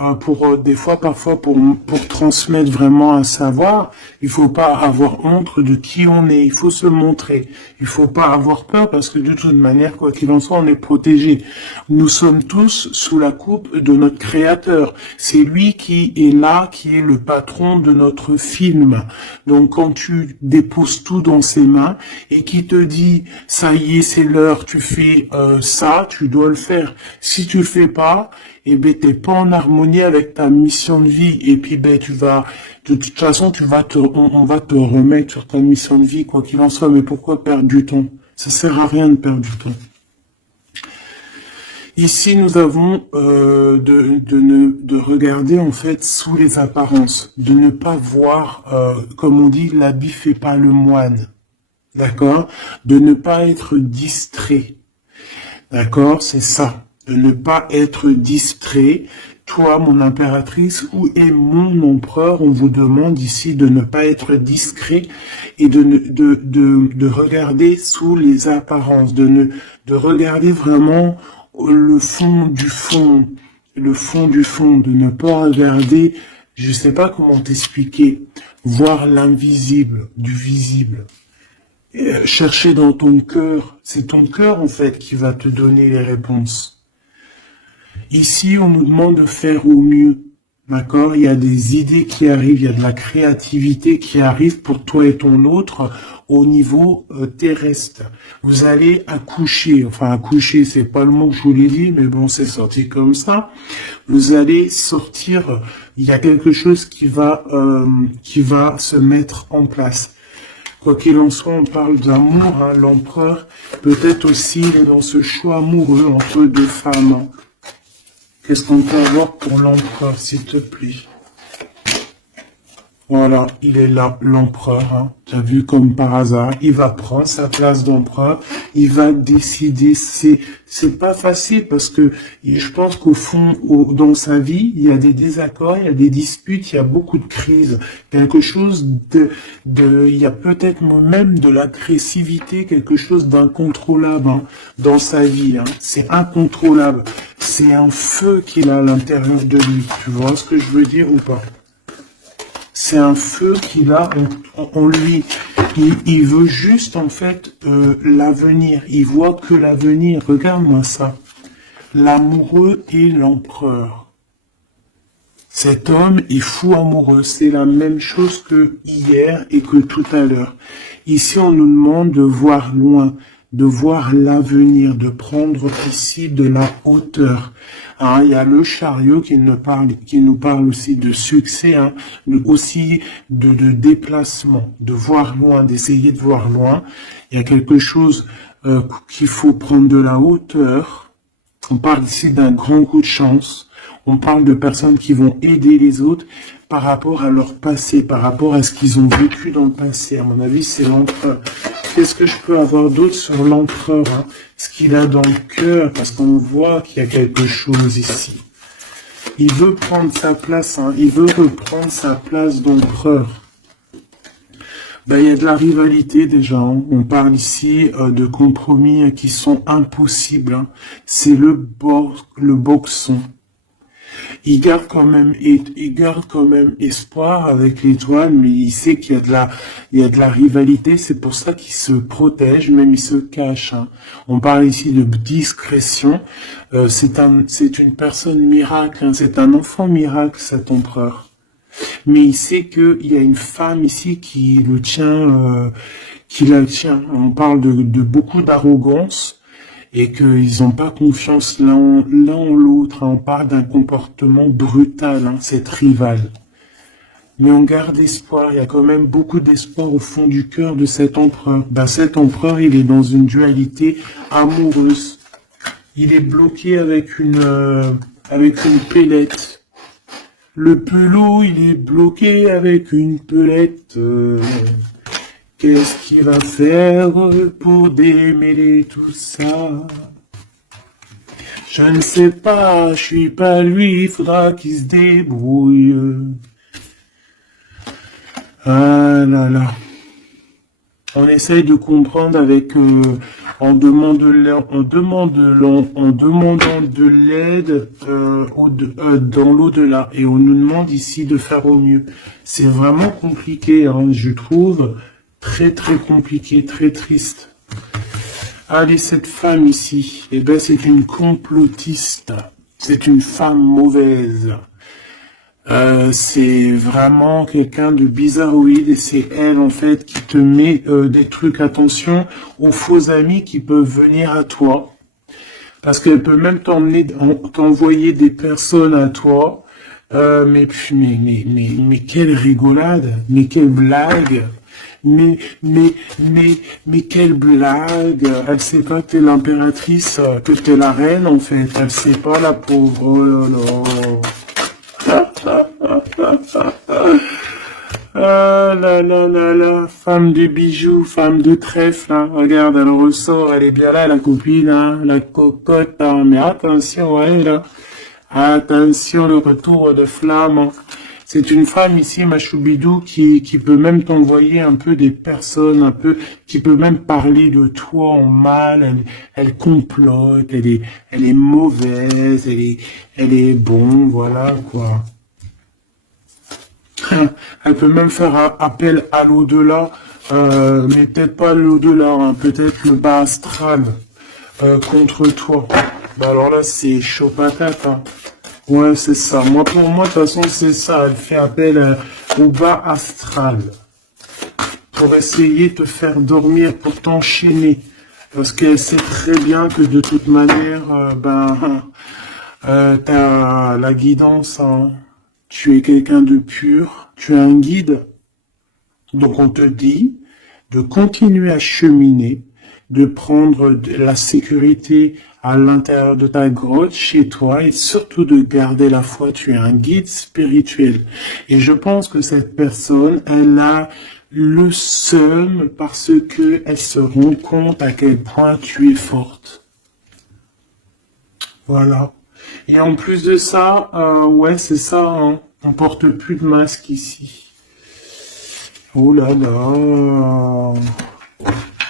des fois, parfois, pour transmettre vraiment un savoir, il faut pas avoir honte de qui on est. Il faut se montrer. Il faut pas avoir peur parce que de toute manière, quoi qu'il en soit, on est protégé. Nous sommes tous sous la coupe de notre Créateur. C'est lui qui est là, qui est le patron de notre film. Donc, quand tu déposes tout dans ses mains et qui te dit, ça y est, c'est l'heure, tu fais ça, tu dois le faire. Si tu le fais pas, eh ben t'es pas en harmonie avec ta mission de vie et puis ben de toute façon on va te remettre sur ta mission de vie quoi qu'il en soit. Mais pourquoi perdre du temps? Ça sert à rien de perdre du temps. Ici nous avons de regarder en fait sous les apparences, de ne pas voir comme on dit l'habit fait pas le moine, d'accord, de ne pas être distrait, d'accord, c'est ça. De ne pas être distrait. Toi, mon impératrice, où est mon empereur? On vous demande ici de ne pas être discret et de regarder sous les apparences, de regarder vraiment le fond du fond, de ne pas regarder, je sais pas comment t'expliquer, voir l'invisible du visible. Chercher dans ton cœur, c'est ton cœur en fait qui va te donner les réponses. Ici, on nous demande de faire au mieux, d'accord? Il y a des idées qui arrivent, il y a de la créativité qui arrive pour toi et ton autre au niveau terrestre. Vous allez accoucher, enfin accoucher, c'est pas le mot que je voulais dire, mais bon, c'est sorti comme ça. Vous allez sortir, il y a quelque chose qui va se mettre en place. Quoi qu'il en soit, on parle d'amour, hein, l'empereur, peut-être aussi il est dans ce choix amoureux entre deux femmes. Hein. Qu'est-ce qu'on peut avoir pour l'empereur, s'il te plaît? Voilà, il est là, l'empereur. Hein. Tu as vu comme par hasard, il va prendre sa place d'empereur, il va décider. C'est pas facile parce que je pense qu'au fond, dans sa vie, il y a des désaccords, il y a des disputes, il y a beaucoup de crises. Quelque chose il y a peut-être même de l'agressivité, quelque chose d'incontrôlable hein, dans sa vie. Hein. C'est incontrôlable. C'est un feu qu'il a à l'intérieur de lui. Tu vois ce que je veux dire ou pas? C'est un feu qu'il a en lui. Il veut juste, en fait, l'avenir. Il voit que l'avenir. Regarde-moi ça. L'amoureux et l'empereur. Cet homme est fou amoureux. C'est la même chose que hier et que tout à l'heure. Ici, on nous demande de voir loin, de voir l'avenir, de prendre ici de la hauteur. Hein, il y a le chariot qui nous parle aussi de succès, hein, aussi de déplacement, de voir loin, d'essayer de voir loin. Il y a quelque chose qu'il faut prendre de la hauteur. On parle ici d'un grand coup de chance. On parle de personnes qui vont aider les autres par rapport à leur passé, par rapport à ce qu'ils ont vécu dans le passé. À mon avis, c'est l'empereur. Qu'est-ce que je peux avoir d'autre sur l'empereur, hein? Ce qu'il a dans le cœur, parce qu'on voit qu'il y a quelque chose ici. Il veut prendre sa place, hein. Il veut reprendre sa place d'empereur. Ben, il y a de la rivalité déjà, hein. On parle ici de compromis qui sont impossibles, hein. C'est le boxon. Il garde quand même espoir avec l'étoile, mais il sait qu'il y a de la rivalité. C'est pour ça qu'il se protège, même il se cache, hein. On parle ici de discrétion. C'est une personne miracle, hein. C'est un enfant miracle, cet empereur. Mais il sait qu'il y a une femme ici qui le tient, qui la tient. On parle de beaucoup d'arrogance et qu'ils n'ont pas confiance l'un en l'autre. On parle d'un comportement brutal, hein, cette rivale. Mais on garde espoir. Il y a quand même beaucoup d'espoir au fond du cœur de cet empereur. Ben, cet empereur, il est dans une dualité amoureuse. Il est bloqué avec une pellette. Le pelot, il est bloqué avec une pelette. Qu'est-ce qu'il va faire pour démêler tout ça? Je ne sais pas, je suis pas lui, il faudra qu'il se débrouille. Ah là là. On essaye de comprendre avec, en demandant de l'aide dans l'au-delà. Et on nous demande ici de faire au mieux. C'est vraiment compliqué, hein, je trouve. Très très compliqué, très triste. Allez, cette femme ici, eh ben c'est une complotiste. C'est une femme mauvaise. C'est vraiment quelqu'un de bizarroïde et c'est elle en fait qui te met des trucs. Attention aux faux amis qui peuvent venir à toi. Parce qu'elle peut même t'envoyer des personnes à toi. Mais quelle rigolade, mais quelle blague. Mais quelle blague! Elle sait pas que t'es l'impératrice, que t'es la reine, en fait. Elle sait pas, la pauvre. Oh là là. Ah là là là là. Femme de bijoux, femme de trèfle, hein. Regarde, elle ressort, elle est bien là, la copine, hein. La cocotte, hein. Mais attention, ouais, là. Attention, le retour de flamme, hein. C'est une femme ici, ma choubidou, qui peut même t'envoyer un peu des personnes, qui peut même parler de toi en mal, elle complote, elle est mauvaise, elle est bon, voilà, quoi. Elle peut même faire appel à l'au-delà, mais peut-être pas l'au-delà, hein, peut-être le bas astral, contre toi. Bah alors là, c'est chaud patate, hein. Ouais, c'est ça. Pour moi, de toute façon, c'est ça. Elle fait appel au bas astral pour essayer de te faire dormir, pour t'enchaîner. Parce qu'elle sait très bien que de toute manière, t'as la guidance, hein. Tu es quelqu'un de pur, tu es un guide. Donc on te dit de continuer à cheminer, de prendre la sécurité à l'intérieur de ta grotte, chez toi, et surtout de garder la foi. Tu es un guide spirituel. Et je pense que cette personne, elle a le seum parce que elle se rend compte à quel point tu es forte. Voilà. Et en plus de ça, ouais, c'est ça, hein, on porte plus de masque ici. Oh là là.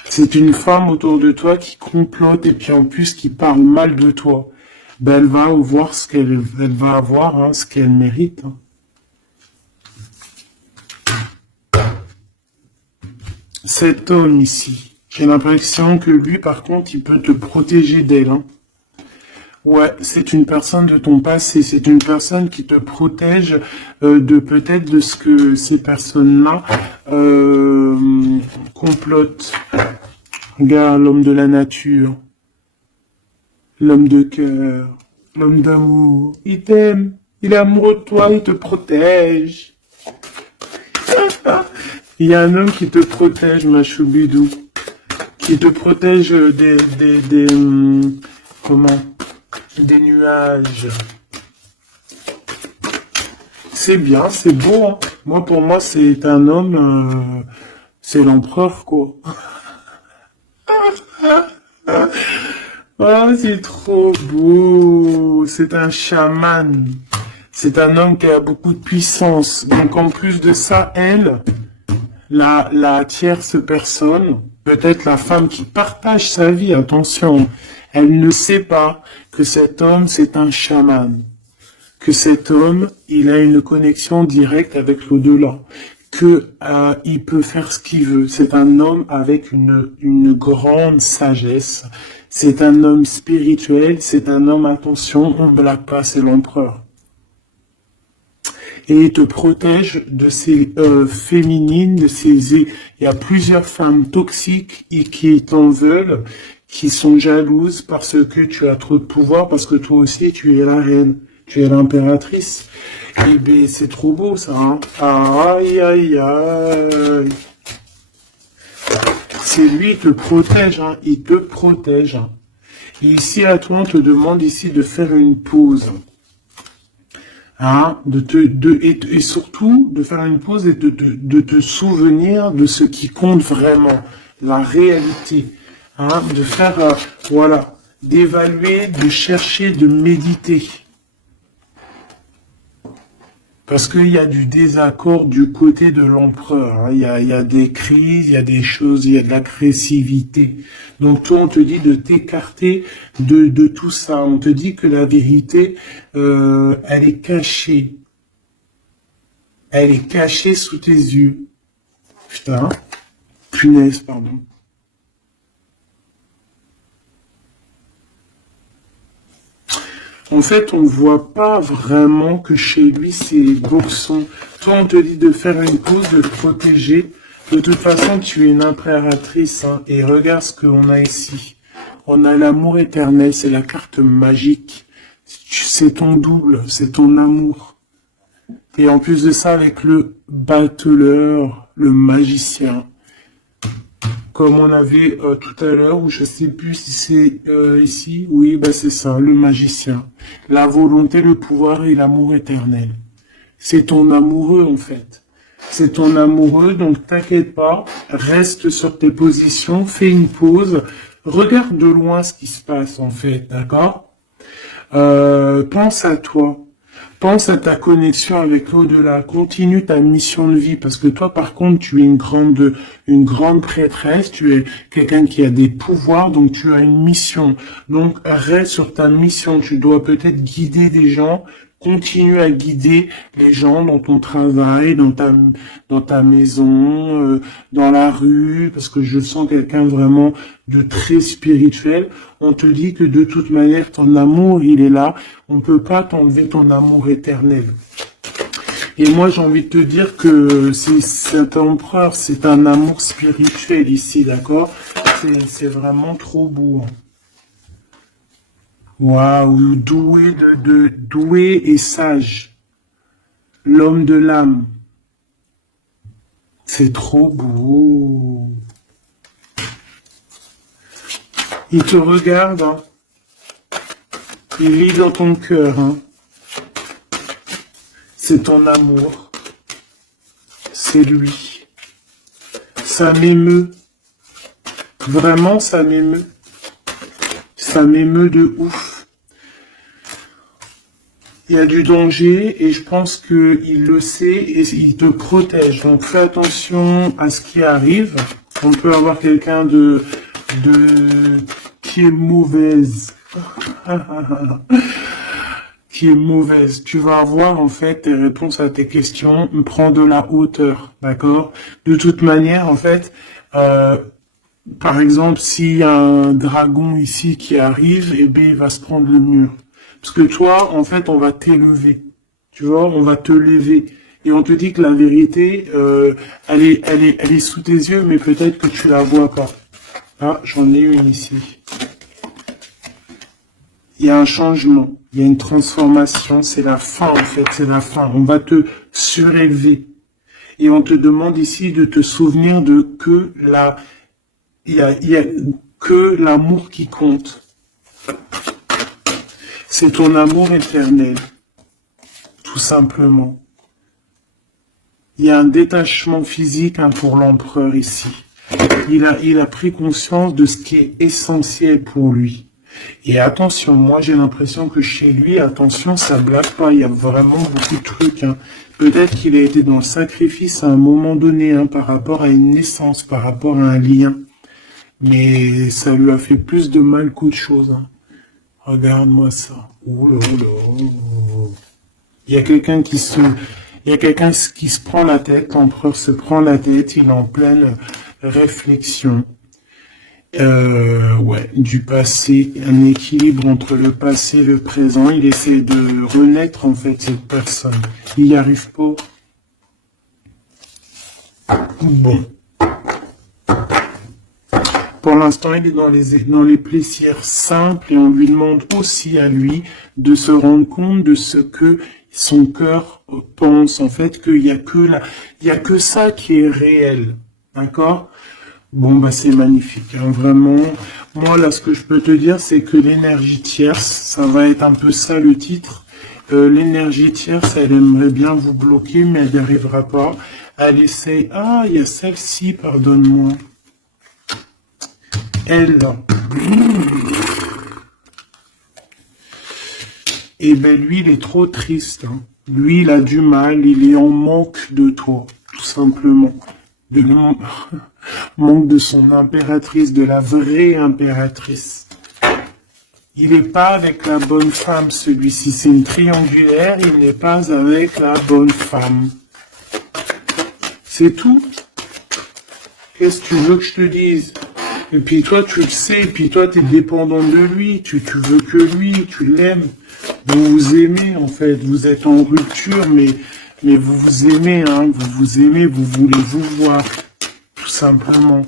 C'est une femme autour de toi qui complote et puis en plus qui parle mal de toi. Ben elle va voir elle va avoir, hein, ce qu'elle mérite, hein. Cet homme ici, j'ai l'impression que lui par contre il peut te protéger d'elle, hein. Ouais, c'est une personne de ton passé, c'est une personne qui te protège de peut-être de ce que ces personnes-là complotent. Regarde l'homme de la nature, l'homme de cœur, l'homme d'amour. Il t'aime, il est amoureux de toi, il te protège. Il y a un homme qui te protège, ma choubidou, qui te protège des nuages. C'est bien, c'est beau, hein. Moi, pour moi, c'est un homme, c'est l'empereur, quoi. Oh, c'est trop beau. C'est un chaman. C'est un homme qui a beaucoup de puissance. Donc, en plus de ça, elle, la tierce personne, peut-être la femme qui partage sa vie, attention, elle ne sait pas que cet homme, c'est un chaman. Que cet homme, il a une connexion directe avec l'au-delà, que il peut faire ce qu'il veut. C'est un homme avec une grande sagesse. C'est un homme spirituel. C'est un homme, attention, on ne blague pas, c'est l'empereur. Et il te protège de ces féminines, de ces. Il y a plusieurs femmes toxiques et qui t'en veulent, qui sont jalouses parce que tu as trop de pouvoir, parce que toi aussi tu es la reine. Tu es l'impératrice. Eh bien, c'est trop beau, ça, hein. Aïe, aïe, aïe. C'est lui qui te protège, hein. Il te protège. Hein. Et ici, à toi, on te demande ici de faire une pause. Hein, et surtout, de faire une pause et de te souvenir de ce qui compte vraiment. La réalité. Hein, de faire, voilà, d'évaluer, de chercher, de méditer. Parce qu'il y a du désaccord du côté de l'empereur. Hein. Il y a des crises, il y a des choses, il y a de l'agressivité. Donc toi, on te dit de t'écarter de tout ça. On te dit que la vérité, elle est cachée. Elle est cachée sous tes yeux. Putain. Punaise, pardon. En fait, on voit pas vraiment que chez lui, c'est boxon. Toi, on te dit de faire une pause, de te protéger. De toute façon, tu es une impératrice. Hein, et regarde ce qu'on a ici. On a l'amour éternel, c'est la carte magique. C'est ton double, c'est ton amour. Et en plus de ça, avec le battleur, le magicien. Comme on avait tout à l'heure, ou je sais plus si c'est ici, oui, ben c'est ça, le magicien. La volonté, le pouvoir et l'amour éternel. C'est ton amoureux en fait. C'est ton amoureux, donc t'inquiète pas, reste sur tes positions, fais une pause, regarde de loin ce qui se passe en fait, d'accord? Pense à toi. Pense à ta connexion avec l'au-delà. Continue ta mission de vie parce que toi, par contre, tu es une grande prêtresse. Tu es quelqu'un qui a des pouvoirs, donc tu as une mission. Donc reste sur ta mission. Tu dois peut-être guider des gens. Continue à guider les gens dans ton travail, dans ta maison, dans la rue, parce que je sens quelqu'un vraiment de très spirituel. On te dit que de toute manière, ton amour, il est là. On ne peut pas t'enlever ton amour éternel. Et moi, j'ai envie de te dire que cet empereur, c'est un amour spirituel ici, d'accord? C'est vraiment trop beau. Waouh, doué et sage. L'homme de l'âme. C'est trop beau. Il te regarde, hein. Il lit dans ton cœur, hein. C'est ton amour. C'est lui. Ça m'émeut. Vraiment, ça m'émeut. Ça m'émeut de ouf. Il y a du danger et je pense qu'il le sait et il te protège. Donc fais attention à ce qui arrive. On peut avoir quelqu'un qui est mauvaise. Qui est mauvaise. Tu vas avoir en fait tes réponses à tes questions. Prends de la hauteur, d'accord? De toute manière, en fait, par exemple, s'il y a un dragon ici qui arrive, eh bien, il va se prendre le mur. Parce que toi, en fait, on va t'élever. Tu vois, on va te lever. Et on te dit que la vérité, elle est sous tes yeux, mais peut-être que tu la vois pas. Ah, j'en ai une ici. Il y a un changement, il y a une transformation, c'est la fin en fait, c'est la fin. On va te surélever. Et on te demande ici de te souvenir de que il y a que l'amour qui compte. C'est ton amour éternel, tout simplement. Il y a un détachement physique hein, pour l'empereur ici. Il a pris conscience de ce qui est essentiel pour lui. Et attention, moi j'ai l'impression que chez lui, attention, ça blague pas, il y a vraiment beaucoup de trucs. Hein. Peut-être qu'il a été dans le sacrifice à un moment donné, hein, par rapport à une naissance, par rapport à un lien. Mais ça lui a fait plus de mal qu'autre chose. Hein. Regarde-moi ça. Oh là là. Il y a quelqu'un qui se... Il y a quelqu'un qui se prend la tête, l'empereur se prend la tête, il est en pleine réflexion. Ouais, du passé, un équilibre entre le passé et le présent. Il essaie de renaître, en fait, cette personne. Il n'y arrive pas. Bon. Pour l'instant, il est dans les plaisirs simples et on lui demande aussi à lui de se rendre compte de ce que son cœur pense. En fait, qu'il y a que ça qui est réel. D'accord? Bon, bah, c'est magnifique, hein, vraiment. Moi, là, ce que je peux te dire, c'est que l'énergie tierce, ça va être un peu ça le titre. L'énergie tierce, elle aimerait bien vous bloquer, mais elle n'y arrivera pas. Elle essaye. Ah, il y a celle-ci, pardonne-moi. Elle, là. Eh ben, lui, il est trop triste, hein. Lui, il a du mal, il est en manque de toi, tout simplement. Manque de son impératrice, de la vraie impératrice. Il n'est pas avec la bonne femme, celui-ci. C'est une triangulaire, il n'est pas avec la bonne femme. C'est tout. Qu'est-ce que tu veux que je te dise? Et puis toi, tu le sais, et puis toi, tu es dépendant de lui, tu veux que lui, tu l'aimes. Vous vous aimez, en fait, vous êtes en rupture, mais vous vous aimez, hein, vous vous aimez, vous voulez vous voir, tout simplement.